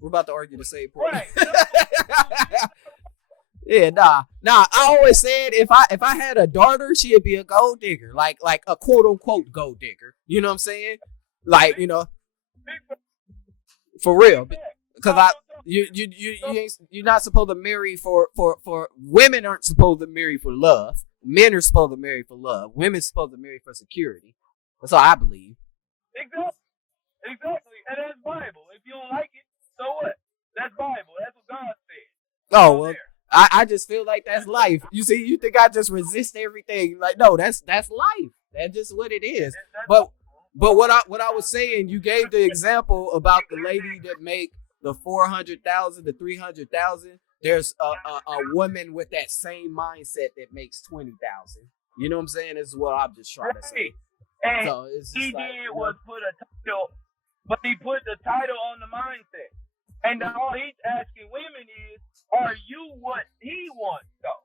We're about to argue the same point. Right. Yeah, nah. I always said if I had a daughter, she'd be a gold digger, like a quote unquote gold digger. You know what I'm saying? Like, you know, for real. Because you're not supposed to marry for women aren't supposed to marry for love. Men are supposed to marry for love. Women are supposed to marry for security. That's all I believe. Exactly. And that's Bible. If you don't like it, so what? That's Bible. That's what God said. Oh well, I just feel like that's life. You see, you think I just resist everything? Like, no, that's life. That's just what it is. But what I was saying, you gave the example about the lady that make the 400,000 to 300,000. There's a woman with that same mindset that makes 20,000. You know what I'm saying? This is what I'm just trying to say. And so it's just he did was put a title, but he put the title on the mindset. And all he's asking women is, are you what he wants though?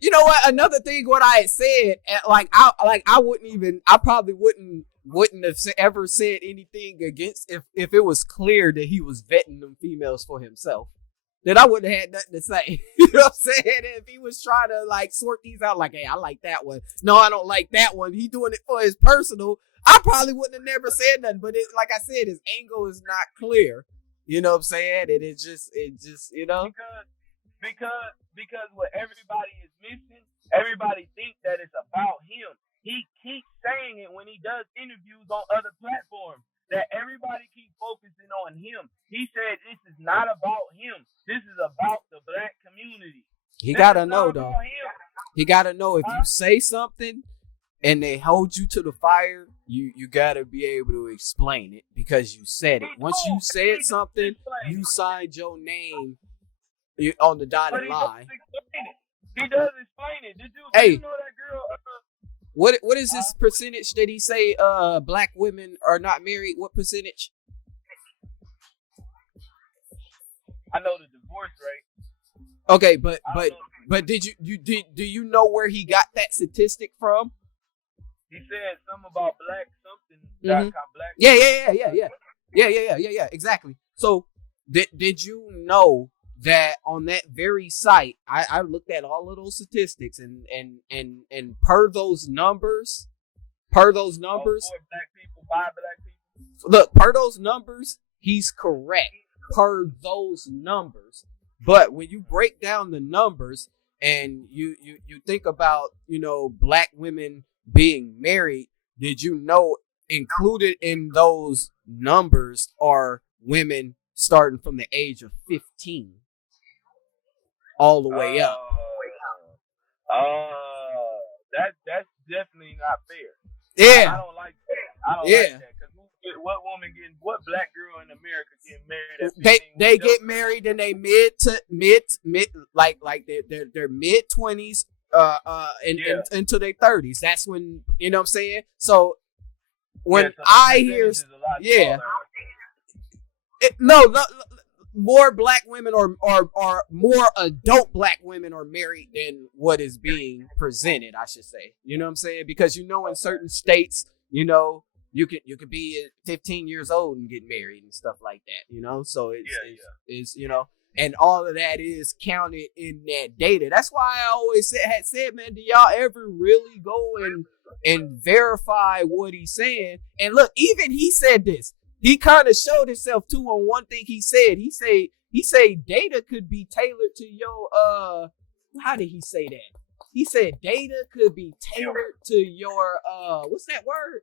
You know what? Another thing, what I had said, I probably wouldn't have ever said anything against if it was clear that he was vetting them females for himself. Then I wouldn't have had nothing to say. You know what I'm saying? If he was trying to like sort these out, like, hey, I like that one. No, I don't like that one. He doing it for his personal. I probably wouldn't have never said nothing. But like I said, his angle is not clear. You know what I'm saying? And it just, you know. Because what everybody is missing, everybody thinks that it's about him. He keeps saying it when he does interviews on other platforms, that everybody keeps focusing on him. He said this is not about him. This is about the black community. He gotta know though. He gotta know if you say something and they hold you to the fire, you gotta be able to explain it because you said it. Once you said something, you signed your name on the dotted line. He does explain it. Did you know that girl? What is this percentage that he say black women are not married? What percentage? I know the divorce rate. Okay, but do you know where he got that statistic from? He said something about black something. Mm-hmm. Black. Yeah, exactly. So did you know that on that very site, I looked at all of those statistics and per those numbers, for black people, by black people. Look, per those numbers, he's correct. Per those numbers. But when you break down the numbers and you think about, you know, black women being married, did you know included in those numbers are women starting from the age of 15 all the way up? That's definitely not fair. Yeah. I don't like that. I don't like that. What black girl in America getting married at 15? They get married in they mid like they're mid 20s into their 30s. That's when, you know what I'm saying? So when I hear more black women or more adult black women are married than what is being presented, I should say. You know what I'm saying? Because you know in certain states, you know, you could be 15 years old and get married and stuff like that, you know? So it's you know, and all of that is counted in that data. That's why I always had said, man, do y'all ever really go and verify what he's saying? And look, even he said this. He kind of showed himself too on one thing he said. He said data could be tailored to your how did he say that? He said data could be tailored to your what's that word?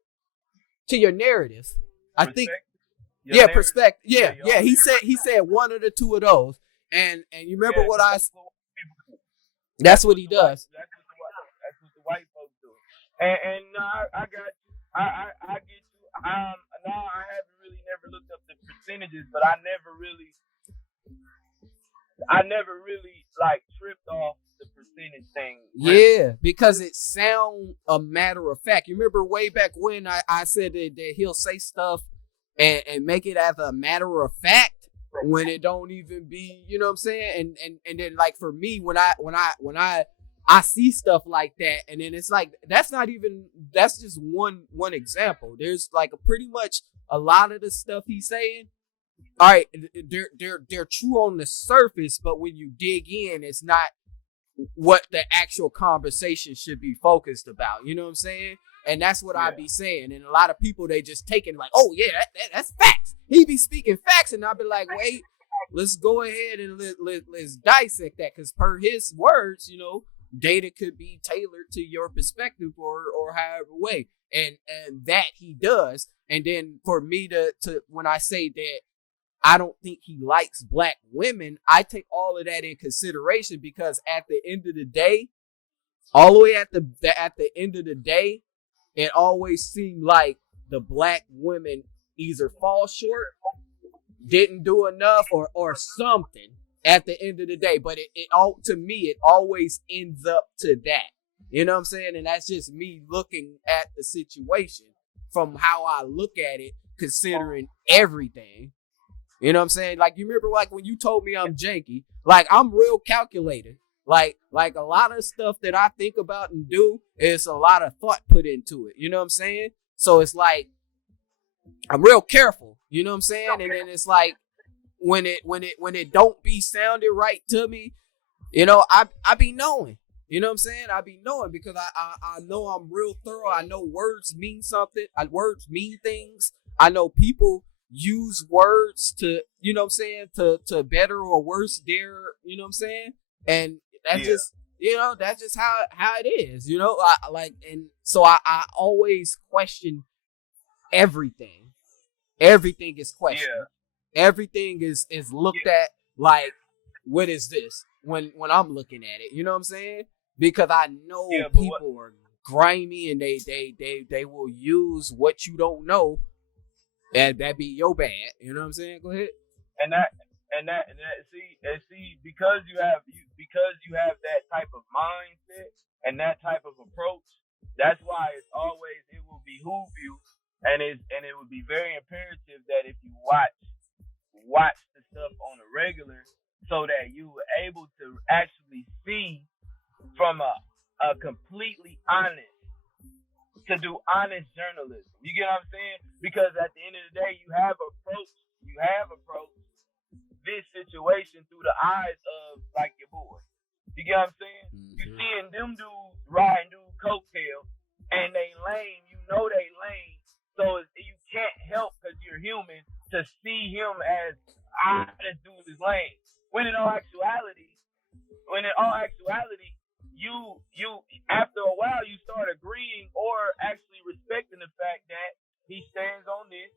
To your narrative. I think perspective. Yeah. He said one of the two of those. And you remember what that's what he does. That's what the white folks do. And I got you. I get you. Now I haven't really never looked up the percentages, but I never really like tripped off the percentage thing. Yeah, because it sound a matter of fact. You remember way back when I said that he'll say stuff and make it as a matter of fact when it don't even be, you know what I'm saying? And then like for me, when I I see stuff like that, and then it's like that's just one example. There's like pretty much a lot of the stuff he's saying. All right, they're true on the surface, but when you dig in, it's not what the actual conversation should be focused about. You know what I'm saying? And that's what I be saying. And a lot of people, they just take it like, oh yeah, that's facts. He be speaking facts, and I'll be like, wait, let's go ahead and let's dissect that, because per his words, you know, data could be tailored to your perspective or however way, and that he does. And then for me to when I say that I don't think he likes black women, I take all of that in consideration, because at the end of the day, all the way at the end of the day, it always seemed like the black women either fall short, didn't do enough, or something at the end of the day. But it all, to me, it always ends up to that. You know what I'm saying? And that's just me looking at the situation from how I look at it, considering everything. You know what I'm saying? Like, you remember like when you told me I'm janky, like I'm real calculated. Like a lot of stuff that I think about and do, is a lot of thought put into it. You know what I'm saying? So it's like, I'm real careful. You know what I'm saying? And then it's like, when it don't be sounding right to me, you know, I be knowing. You know what I'm saying? I be knowing, because I know I'm real thorough. I know words mean something. Words mean things. I know people use words to, you know what I'm saying, to better or worse their, you know what I'm saying? And that's just, you know, that's just how it is, you know? I like, and so I always question everything. Everything is questioned. Yeah. Everything is looked at like, what is this? When I'm looking at it, you know what I'm saying? Because I know people are grimy, and they will use what you don't know, and that be your bad. You know what I'm saying? Go ahead. And that see, because you have that type of mindset and that type of approach, that's why it will behoove you, and it would be very imperative that if you watch the stuff on a regular, so that you were able to actually see from a completely honest, to do honest journalism. You get what I'm saying? Because at the end of the day, you have approached this situation through the eyes of like your boy. You get what I'm saying? Mm-hmm. You seeing them dudes riding dude coattail, and they lame. You know they lame. So you can't help, because you're human, to see him as, this dude is lame. When in all actuality, you after a while you start agreeing or actually respecting the fact that he stands on this.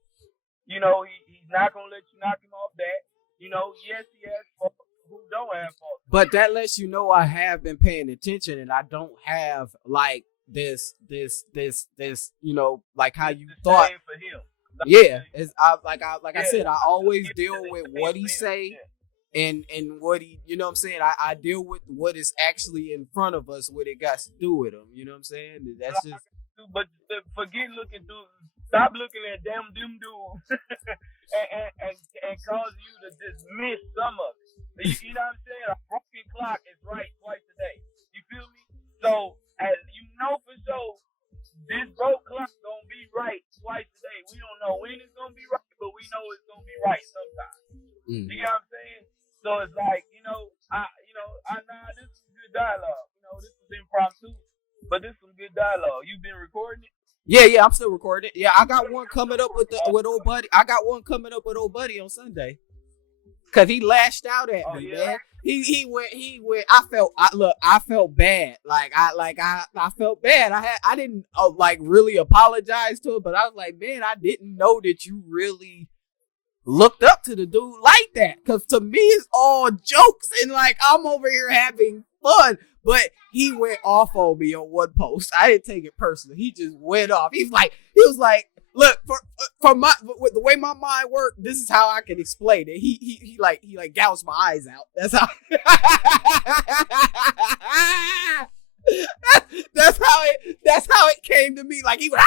You know, he's not gonna let you knock him off that. You know, yes, he has faults. Who don't have faults? But that lets you know I have been paying attention, and I don't have like this, you know, like how you thought. For him. Yeah, I said, I always deal with what he say, and what he, you know what I'm saying. I deal with what is actually in front of us, what it got to do with him. You know what I'm saying? That's just. But forget looking through. Stop looking at them dudes and cause you to dismiss some of it. You know what I'm saying? A broken clock is right twice a day. You feel me? So, as you know for sure, this broke clock gonna be right twice a day. We don't know when it's gonna be right, but we know it's gonna be right sometime. Mm. You know what I'm saying? So it's like, this is good dialogue. You know, this is impromptu, but this is some good dialogue. You've been recording it? Yeah, I'm still recording. Yeah, I got one coming up with old buddy. I got one coming up with old buddy on Sunday. Cause he lashed out at me, man. He went. I felt bad. I felt bad. I didn't really apologize to him, but I was like, man, I didn't know that you really looked up to the dude like that. Cause to me, it's all jokes, and like I'm over here having fun. But he went off on me on one post. I didn't take it personally. He just went off. He was like, look, with the way my mind worked, this is how I can explain it. He gouged my eyes out. That's how. That's how it came to me. Like he went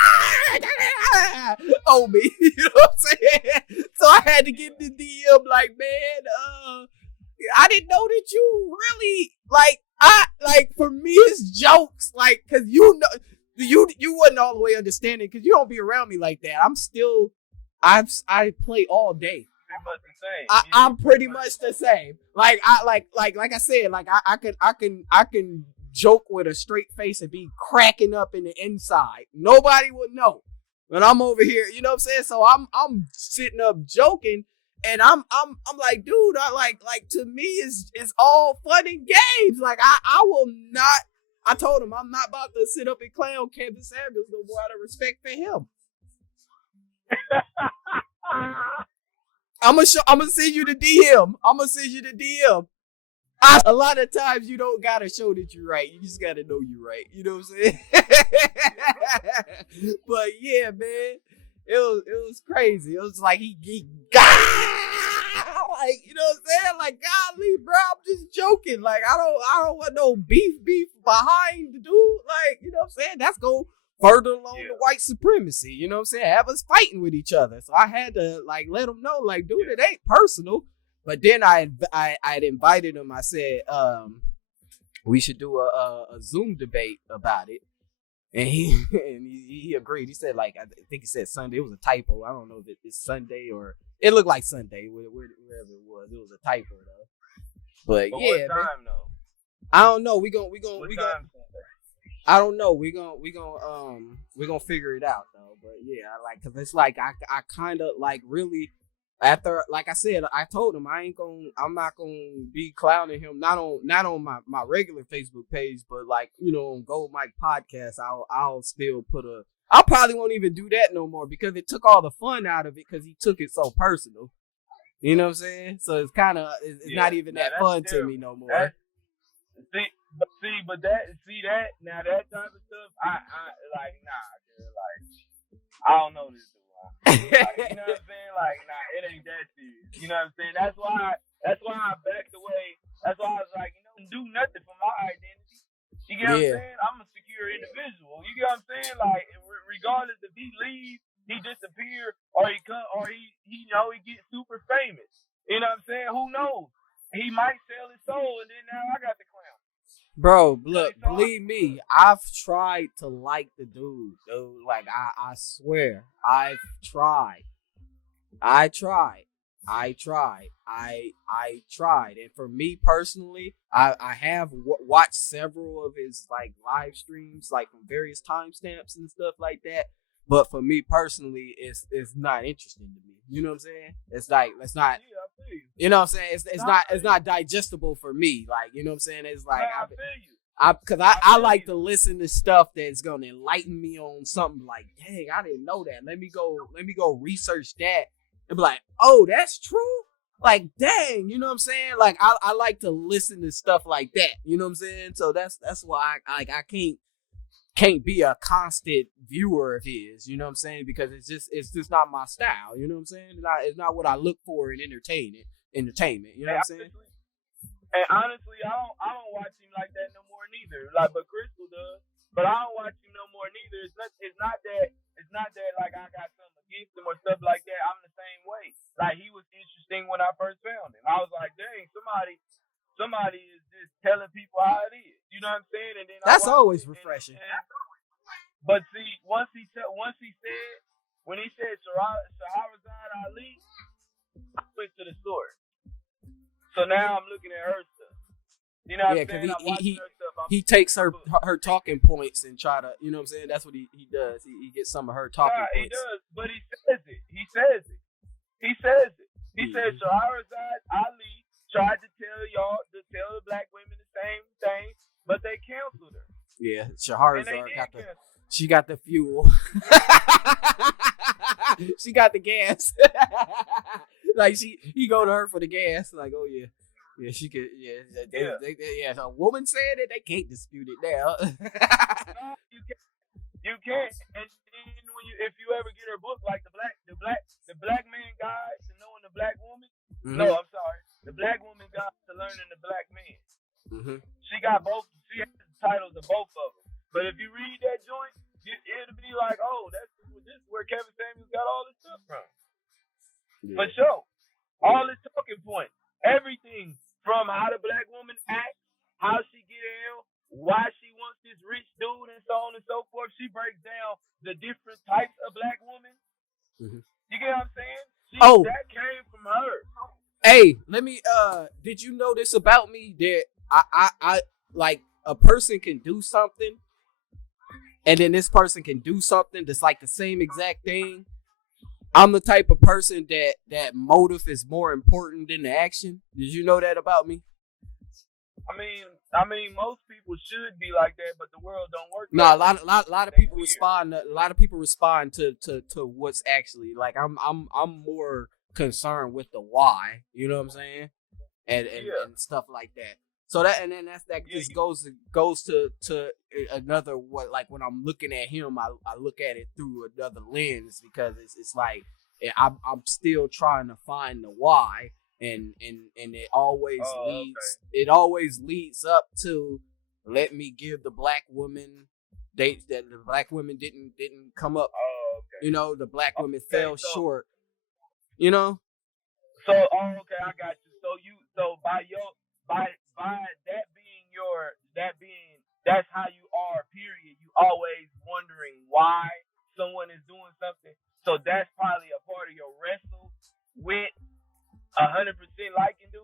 on me. You know what I'm saying? So I had to get the DM like, man, I didn't know that you really For me, it's jokes. Like, cause you know, you wasn't all the way understanding because you don't be around me like that. I play all day. I'm pretty much the same. Like I said, like I can joke with a straight face and be cracking up in the inside. Nobody would know. But I'm over here, you know what I'm saying? So I'm sitting up joking, and I'm like, dude, I like to me it's all fun and games. Like I will not. I told him I'm not about to sit up and clown Kevin Samuels no more out of respect for him. I'm gonna send you the DM. A lot of times you don't gotta show that you're right. You just gotta know you're right. You know what I'm saying? But yeah, man, it was crazy. It was like he like, you know what I'm saying? Like, golly, bro, I'm just joking. Like, I don't want no beef behind the dude. Like, you know what I'm saying? That's go further along the white supremacy. You know what I'm saying? Have us fighting with each other. So I had to like let him know, like, dude, it ain't personal. But then I'd invited him. I said, we should do a Zoom debate about it. And he agreed. He said, like, I think he said Sunday. It was a typo. I don't know if it's Sunday or it looked like Sunday, wherever it was. It was a typo though. But yeah, what time though? I don't know. We gonna I don't know. We gonna figure it out though. But yeah, cause it's like I kind of like really. After, like I said, I told him I'm not gonna be clowning him. Not on my regular Facebook page, but like, you know, on Gold Mike Podcast, I'll still I probably won't even do that no more because it took all the fun out of it because he took it so personal. You know what I'm saying? So it's kind of it's not even that fun to me no more. But that now that type of stuff, I like I don't know this. Like, you know what I'm saying? Like, nah, it ain't that serious. You know what I'm saying? That's why I backed away. That's why I was like, you know, do nothing for my identity. You get what I'm saying? I'm a secure individual. You get what I'm saying? Like, regardless if he leaves, he disappear, or he come, or he gets super famous. You know what I'm saying? Who knows? He might sell his soul, and then now I got the clown. Bro, look, believe me, I've tried to like the dude. Like, I swear, I've tried. I tried. And for me personally, I have watched several of his, like, live streams, like, from various timestamps and stuff like that. But for me personally, it's not interesting to me. You know what I'm saying? It's like, it's not, you know what I'm saying? It's not digestible for me. Like, you know what I'm saying? It's like, because I like to listen to stuff that's going to enlighten me on something like, dang, I didn't know that. Let me go research that and be like, oh, that's true? Like, dang, you know what I'm saying? Like, I like to listen to stuff like that. You know what I'm saying? So that's why I can't be a constant viewer of his, you know what I'm saying? Because it's just not my style, you know what I'm saying? It's not what I look for in entertainment, you know what I'm saying? And honestly, I don't watch him like that no more neither. Like, but Crystal does, but I don't watch him no more neither. It's not that like I got something against him or stuff like that. I'm the same way. Like, he was interesting when I first found him. I was like, dang, somebody is just telling people how it is. You know what I'm saying? And then that's always refreshing. But see, when he said Shahrazad Ali, I went to the store. So now I'm looking at her stuff. You know what I'm saying? Because he takes her talking points and try to, you know what I'm saying? That's what he does. He gets some of her talking points. He does, but he says it. He says Shahrazad Ali tried to tell the black women the same thing, but they canceled her. Yeah, Shahrazad got the fuel. She got the gas. Like, he go to her for the gas. Like, oh yeah, she could. Yeah, a woman said it. They can't dispute it now. No, you can't. And if you ever get her book, like the black man guide to knowing the black woman. Mm-hmm. No, I'm sorry. The Black Woman Guide to Learning the Black Man. Mm-hmm. She got both. She has the titles of both of them. But if you read that joint, it'll be like, oh, this is where Kevin Samuels got all this stuff from. Yeah. For sure. All his talking points. Everything from how the black woman acts, how she get the different types of black women. Mhm. You get what I'm saying? Oh. That came from her. Hey, let me. Did you know this about me? That I like a person can do something, and then this person can do something that's like the same exact thing. I'm the type of person that motive is more important than the action. Did you know that about me? I mean, most people should be like that, but the world don't work. No, a lot of people respond. A lot of people respond to what's actually like. I'm more concerned with the why. You know what I'm saying? And stuff like that. So that just goes to another what, like when I'm looking at him, I look at it through another lens, because it's like I'm still trying to find the why, and it always leads up to, let me give the black women that the black women didn't come up. You know, the black women fell short. You know. So okay, I got you. So by that's how you are. Period. You always wondering why someone is doing something. So that's probably a part of your wrestle with 100% liking dude,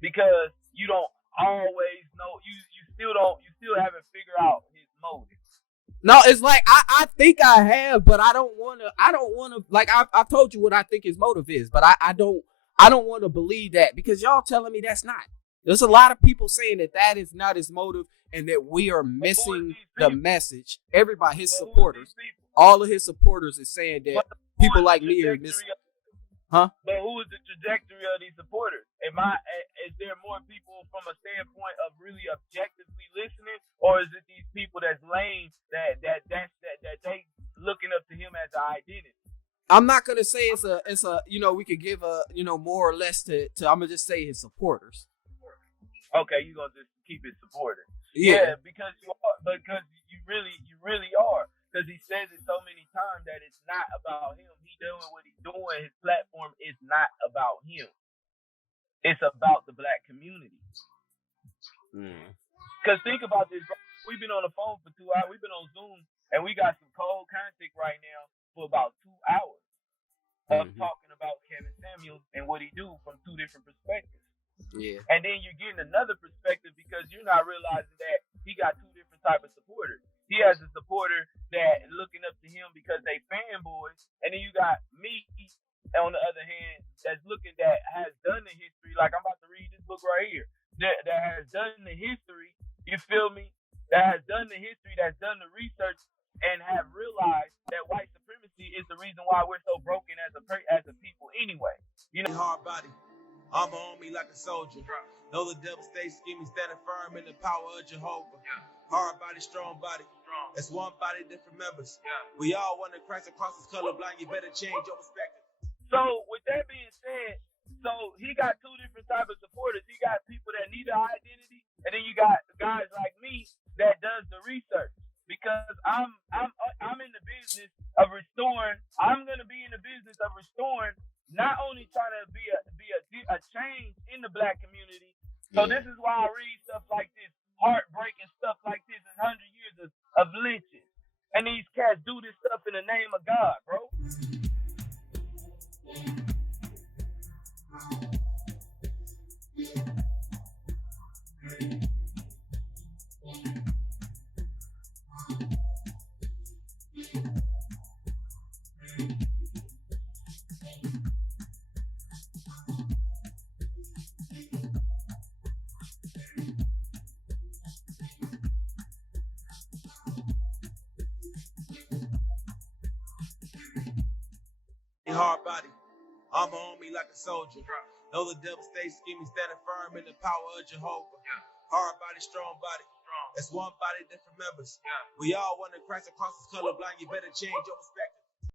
because you don't always know. You still haven't figured out his motive. No, it's like I think I have, but I don't wanna like I've told you what I think his motive is, but I don't want to believe that, because y'all telling me that's not. There's a lot of people saying that is not his motive, and that we are missing the message. Everybody, his supporters, all of his supporters is saying that people like me are missing. Huh? But who is the trajectory of these supporters? Is there more people from a standpoint of really objectively listening, or is it these people that's lame that they looking up to him as an identity? I'm not gonna say it's a we could give a more or less to I'm gonna just say his supporters. Okay, you gonna just keep his supporters? Yeah, because you really are. Because he says it so many times that it's not about him. He doing what he's doing. His platform is not about him. It's about the black community. Because think about this, bro. We've been on the phone for 2 hours. We've been on Zoom, and we got some cold contact right now for about 2 hours of talking about Kevin Samuels and what he do from two different perspectives. Yeah. And then you're getting another perspective, because you're not realizing that he got two different types of supporters. He has a supporter that looking up to him because they fanboys, and then you got me on the other hand that has done the history. Like, I'm about to read this book right here that has done the history. You feel me? That has done the history, that's done the research, and have realized that white supremacy is the reason why we're so broken as a people anyway. You know, hard body. Armor on me like a soldier. Know the devil stays scheming, standing firm in the power of Jehovah. Hard body, strong body. It's one body, different members. We all want to Christ across his colorblind. You better change your perspective. So with that being said, so he got two different types of supporters. He got people that need an identity, and then you got guys like me that does the research. Because I'm in the business of restoring. I'm gonna be in the business of restoring. Not only trying to be a change in the black community. So this is why I read stuff like this, heartbreaking stuff like this, is 100 years of lynching, and these cats do this stuff in the name of God, bro. Hard body, armor on me like a soldier. Know the devil stays scheming, standing firm in the power of Jehovah. Hard body, strong body. It's one body, different members. We all want to Christ across his colorblind. You better change your perspective.